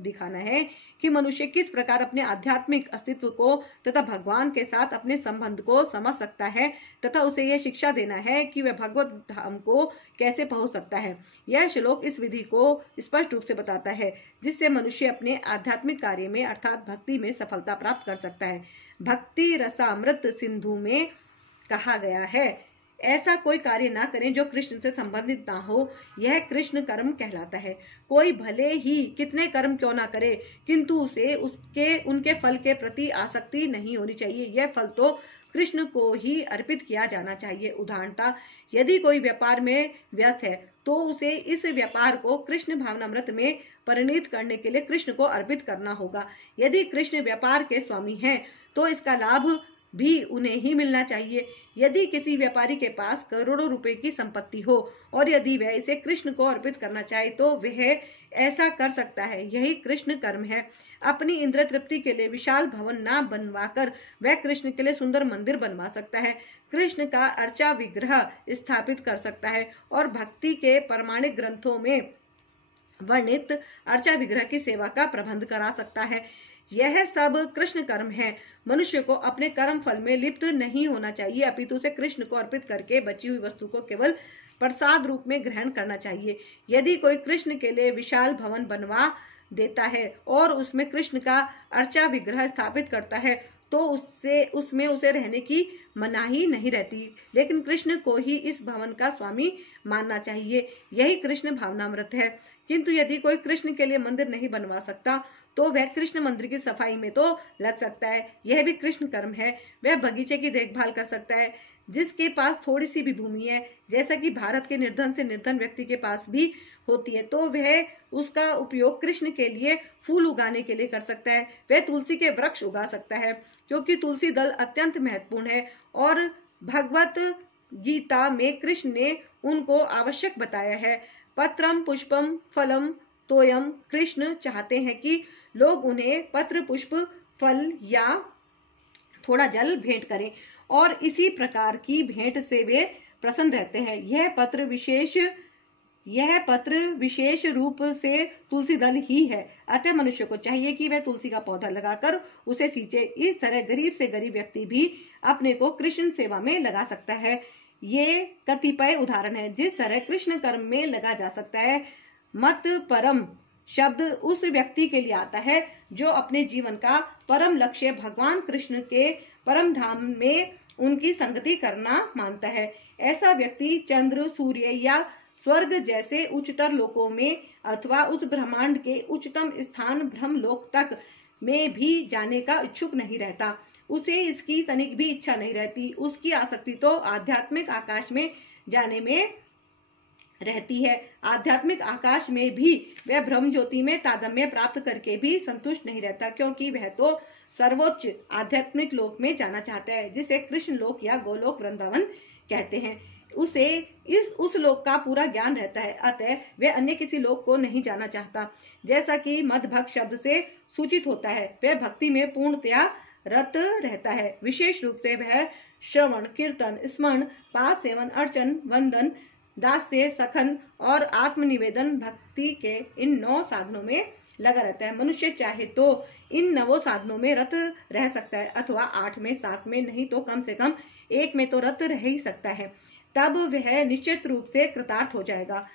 दिखाना है कि मनुष्य किस प्रकार अपने आध्यात्मिक अस्तित्व को तथा भगवान के साथ अपने संबंध को समझ सकता है तथा उसे यह शिक्षा देना है कि वह भगवत धाम को कैसे पहुंच सकता है। यह श्लोक इस विधि को स्पष्ट रूप से बताता है, जिससे मनुष्य अपने आध्यात्मिक कार्य में अर्थात भक्ति में सफलता प्राप्त कर सकता है। भक्ति रसामृत सिंधु में कहा गया है, ऐसा कोई कार्य ना करें जो कृष्ण से संबंधित ना हो, यह कृष्ण कर्म कहलाता है। कोई भले ही कितने कर्म क्यों ना करे, किंतु उसे उनके फल के प्रति आसक्ति नहीं होनी चाहिए। यह फल तो कृष्ण को ही अर्पित किया जाना चाहिए। उदाहरणतः यदि कोई व्यापार में व्यस्त है तो उसे इस व्यापार को कृष्ण भावनामृत में परिणित करने के लिए कृष्ण को अर्पित करना होगा। यदि कृष्ण व्यापार के स्वामी हैं तो इसका लाभ भी उन्हें ही मिलना चाहिए। यदि किसी व्यापारी के पास करोड़ों रुपए की संपत्ति हो और यदि वह इसे कृष्ण को अर्पित करना चाहे तो वह ऐसा कर सकता है। यही कृष्ण कर्म है। अपनी इंद्र तृप्ति के लिए विशाल भवन ना बनवाकर वह कृष्ण के लिए सुंदर मंदिर बनवा सकता है, कृष्ण का अर्चा विग्रह स्थापित कर सकता है और भक्ति के प्रमाणिक ग्रंथों में वर्णित अर्चा विग्रह की सेवा का प्रबंध करा सकता है। यह सब कृष्ण कर्म है। मनुष्य को अपने कर्म फल में लिप्त नहीं होना चाहिए, अपितु उसे कृष्ण को अर्पित करके बची हुई वस्तु को केवल प्रसाद रूप में ग्रहण करना चाहिए। यदि कोई कृष्ण के लिए विशाल भवन बनवा देता है और उसमें कृष्ण का अर्चा विग्रह स्थापित करता है तो उसमें उसे रहने की मनाही नहीं रहती, लेकिन कृष्ण को ही इस भवन का स्वामी मानना चाहिए। यही कृष्ण भावनामृत है। किंतु यदि कोई कृष्ण के लिए मंदिर नहीं बनवा सकता तो वह कृष्ण मंदिर की सफाई में तो लग सकता है, यह भी कृष्ण कर्म है। वह बगीचे की देखभाल कर सकता है। जिसके पास थोड़ी सी भी भूमि है, जैसा कि भारत के निर्धन से निर्धन व्यक्ति के पास भी होती है, तो वह उसका उपयोग कृष्ण के लिए फूल उगाने के लिए कर सकता है। वह तुलसी के वृक्ष उगा सकता है, क्योंकि तुलसी दल अत्यंत महत्वपूर्ण है और भगवत गीता में कृष्ण ने उनको आवश्यक बताया है। पत्रम पुष्पम फलम तोयम, कृष्ण चाहते हैं कि लोग उन्हें पत्र पुष्प फल या थोड़ा जल भेंट करें और इसी प्रकार की भेंट से वे प्रसन्न रहते हैं। यह पत्र विशेष रूप से तुलसी दल ही है। अतः मनुष्य को चाहिए कि वह तुलसी का पौधा लगाकर उसे सींचे। इस तरह गरीब से गरीब व्यक्ति भी अपने को कृष्ण सेवा में लगा सकता है। ये कतिपय उदाहरण है जिस तरह कृष्ण कर्म में लगा जा सकता है। मत परम शब्द उस व्यक्ति के लिए आता है जो अपने जीवन का परम लक्ष्य भगवान कृष्ण के परम धाम में उनकी संगति करना मानता है। ऐसा व्यक्ति चंद्र, सूर्य या स्वर्ग जैसे उच्चतर लोकों में अथवा उस ब्रह्मांड के उच्चतम स्थान ब्रह्मलोक तक में भी जाने का इच्छुक नहीं रहता। उसे इसकी तनिक भी इच्छा नहीं रहती। उसकी आसक्ति तो आध्यात्मिक आकाश में जाने में रहती है। आध्यात्मिक आकाश में भी वह ब्रह्म ज्योति में तादम्य प्राप्त करके भी संतुष्ट नहीं रहता, क्योंकि वह तो सर्वोच्च आध्यात्मिक लोक में जाना चाहता है, जिसे कृष्ण लोक या गोलोक वृंदावन कहते हैं। उसे उस लोक का पूरा ज्ञान रहता है, अतः वह अन्य किसी लोक को नहीं जाना चाहता। जैसा कि मदभक्त शब्द से सूचित होता है, वह भक्ति में पूर्णतया रत रहता है। विशेष रूप से वह श्रवण, कीर्तन, स्मरण, पाठ, सेवन, अर्चन, वंदन, दास्य, सखन और आत्मनिवेदन भक्ति के इन 9 साधनों में लगा रहता है। मनुष्य चाहे तो इन नवों साधनों में रत रह सकता है, अथवा 8 में, 7 में, नहीं तो कम से कम 1 में तो रत रह ही सकता है। तब वह निश्चित रूप से कृतार्थ हो जाएगा।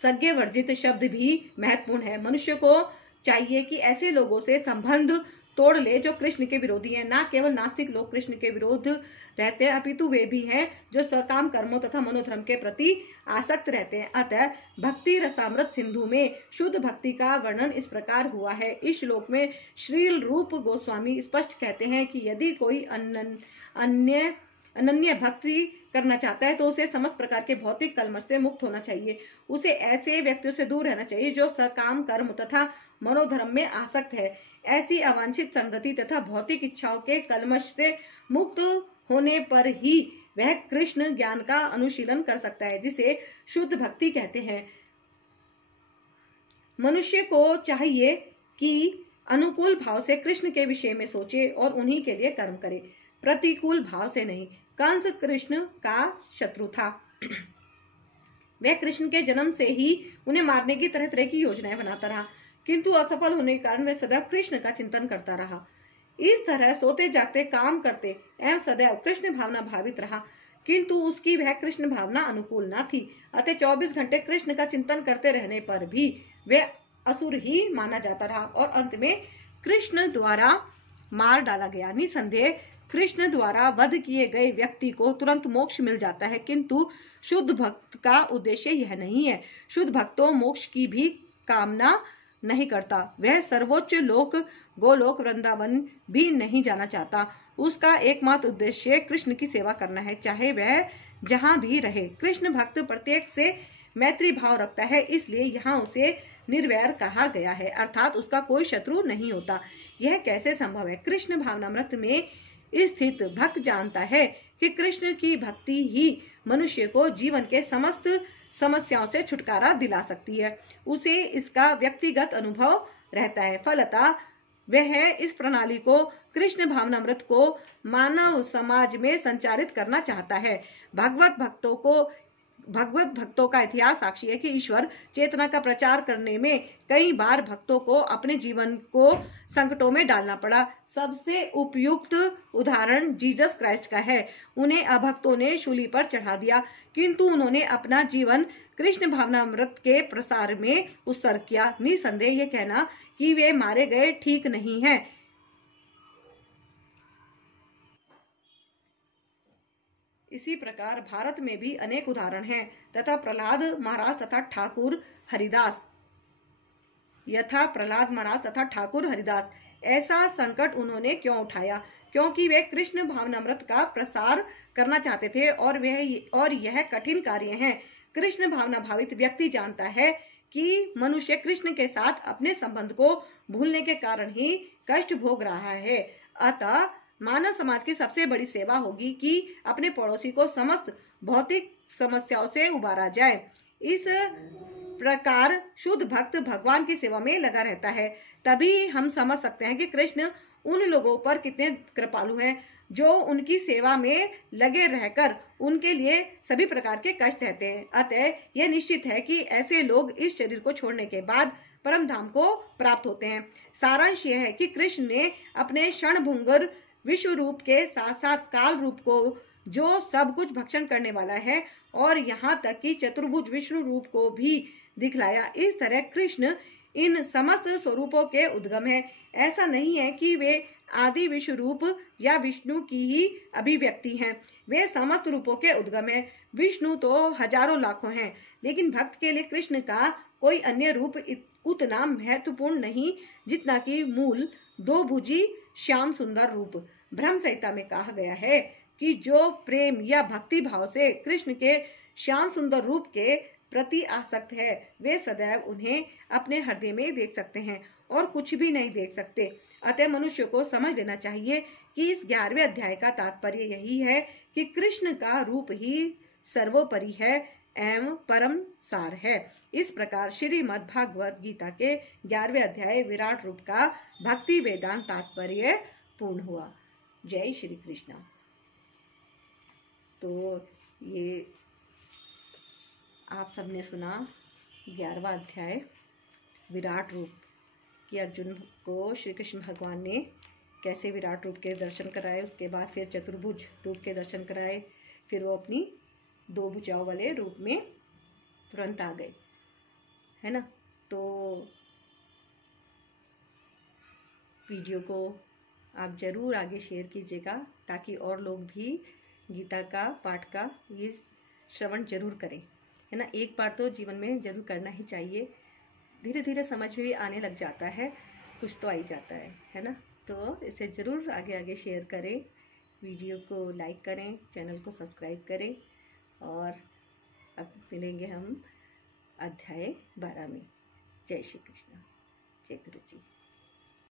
सज्ञ वर्जित शब्द भी महत्वपूर्ण है। मनुष्य को चाहिए कि ऐसे लोगों से संबंध तोड़ ले जो कृष्ण के विरोधी हैं। न केवल नास्तिक लोग कृष्ण के विरोध रहते हैं, अपितु वे भी हैं जो सकाम कर्मों तथा मनोधर्म के प्रति आसक्त रहते हैं। अतः भक्ति रसामृत सिंधु में शुद्ध भक्ति का वर्णन इस प्रकार हुआ है। इस श्लोक में श्रील रूप गोस्वामी स्पष्ट कहते हैं कि यदि कोई अनन्य भक्ति करना चाहता है तो उसे समस्त प्रकार के भौतिक कलमश से मुक्त होना चाहिए। उसे ऐसे व्यक्तियों से दूर रहना चाहिए जो सकाम कर्म तथा मनोधर्म में आसक्त है। ऐसी अवांछित संगति तथा भौतिक इच्छाओं के कलमश से मुक्त होने पर ही वह कृष्ण ज्ञान का अनुशीलन कर सकता है, जिसे शुद्ध भक्ति कहते हैं। मनुष्य को चाहिए कि अनुकूल भाव से कृष्ण के विषय में सोचे और उन्हीं के लिए कर्म करे, प्रतिकूल भाव से नहीं। कंस कृष्ण का शत्रु था। वह कृष्ण के जन्म से ही उन्हें मारने की तरह तरह की योजनाएं बनाता रहा, किंतु असफल होने के कारण वह सदैव कृष्ण का चिंतन करता रहा। इस तरह सोते जागते काम करते एवं सदैव कृष्ण भावना भावित रहा, किंतु उसकी वह कृष्ण भावना अनुकूल न थी। अतः 24 घंटे कृष्ण का चिंतन करते रहने पर भी वह असुर ही माना जाता रहा और अंत में कृष्ण द्वारा मार डाला गया। निसंदेह कृष्ण द्वारा वध किए गए व्यक्ति को तुरंत मोक्ष मिल जाता है, किंतु शुद्ध भक्त का उद्देश्य यह नहीं है। शुद्ध भक्त तो मोक्ष की भी कामना नहीं करता। वह सर्वोच्च लोक गोलोक वृंदावन भी नहीं जाना चाहता। उसका एकमात्र उद्देश्य कृष्ण की सेवा करना है, चाहे वह जहां भी रहे। कृष्ण भक्त प्रत्येक से मैत्री भाव रखता है, इसलिए यहाँ उसे निर्वैर कहा गया है, अर्थात उसका कोई शत्रु नहीं होता। यह कैसे संभव है? कृष्ण भावनामृत में स्थित भक्त जानता है कि कृष्ण की भक्ति ही मनुष्य को जीवन के समस्त समस्याओं से छुटकारा दिला सकती है। उसे इसका व्यक्तिगत अनुभव रहता है। फलतः वह इस प्रणाली को, कृष्ण भावनामृत को मानव समाज में संचारित करना चाहता है। भगवत भक्तों का इतिहास साक्षी है कि ईश्वर चेतना का प्रचार करने में कई बार भक्तों को अपने जीवन को संकटों में डालना पड़ा। सबसे उपयुक्त उदाहरण जीसस क्राइस्ट का है। उन्हें अभक्तों ने शूली पर चढ़ा दिया, किंतु उन्होंने अपना जीवन कृष्ण भावनामृत के प्रसार में उत्सर्ग किया। निसंदेह ये कहना कि वे मारे गए ठीक नहीं है। इसी प्रकार भारत में भी अनेक उदाहरण हैं तथा प्रहलाद महाराज तथा ठाकुर हरिदास ऐसा संकट उन्होंने क्यों उठाया? क्योंकि वे कृष्ण भावनामृत का प्रसार करना चाहते थे और यह कठिन कार्य है। कृष्ण भावना भावित व्यक्ति जानता है कि मनुष्य कृष्ण के साथ अपने संबंध को भूलने के कारण ही कष्ट भोग रहा है। अतः मानव समाज की सबसे बड़ी सेवा होगी कि अपने पड़ोसी को समस्त भौतिक समस्याओं से उबारा जाए। इस प्रकार शुद्ध भक्त भगवान की सेवा में लगा रहता है। तभी हम समझ सकते हैं कि कृष्ण उन लोगों पर कितने कृपालु हैं जो उनकी सेवा में लगे रहकर उनके लिए सभी प्रकार के कष्ट सहते हैं। अतः यह निश्चित है कि ऐसे लोग इस शरीर को छोड़ने के बाद परम धाम को प्राप्त होते हैं। सारांश यह है कि कृष्ण ने अपने क्षणभंगुर विश्व रूप के साथ साथ काल रूप को, जो सब कुछ भक्षण करने वाला है, और यहाँ तक कि चतुर्भुज विष्णु रूप को भी दिखलाया। इस तरह कृष्ण इन समस्त स्वरूपों के उद्गम है। ऐसा नहीं है कि वे आदि विश्व रूप या विष्णु की ही अभिव्यक्ति हैं। वे समस्त रूपों के उद्गम है। विष्णु तो हजारों लाखों हैं, लेकिन भक्त के लिए कृष्ण का कोई अन्य रूप उतना महत्वपूर्ण नहीं जितना कि मूल दो भुजी श्याम सुंदर रूप। ब्रह्म संहिता में कहा गया है कि जो प्रेम या भक्ति भाव से कृष्ण के श्याम सुंदर रूप के प्रति आसक्त है, वे सदैव उन्हें अपने हृदय में देख सकते हैं और कुछ भी नहीं देख सकते। अतः मनुष्य को समझ लेना चाहिए कि इस 11वें अध्याय का तात्पर्य यही है कि कृष्ण का रूप ही सर्वोपरि है एवं परम सार है। इस प्रकार श्रीमद् भागवत गीता के 11वें अध्याय विराट रूप का भक्ति वेदांत तात्पर्य पूर्ण हुआ। जय श्री कृष्ण। तो ये आप सबने सुना 11वां अध्याय विराट रूप कि अर्जुन को श्री कृष्ण भगवान ने कैसे विराट रूप के दर्शन कराए, उसके बाद फिर चतुर्भुज रूप के दर्शन कराए, फिर वो अपनी 2 भुजाओं वाले रूप में तुरंत आ गए, है ना। तो वीडियो को आप ज़रूर आगे शेयर कीजिएगा ताकि और लोग भी गीता का पाठ का ये श्रवण जरूर करें, है ना। एक बार तो जीवन में जरूर करना ही चाहिए, धीरे धीरे समझ में भी आने लग जाता है, कुछ तो आ ही जाता है ना। तो इसे ज़रूर आगे आगे शेयर करें, वीडियो को लाइक करें, चैनल को सब्सक्राइब करें। और अब मिलेंगे हम अध्याय 12 में। जय श्री कृष्ण, जय गुरु जी।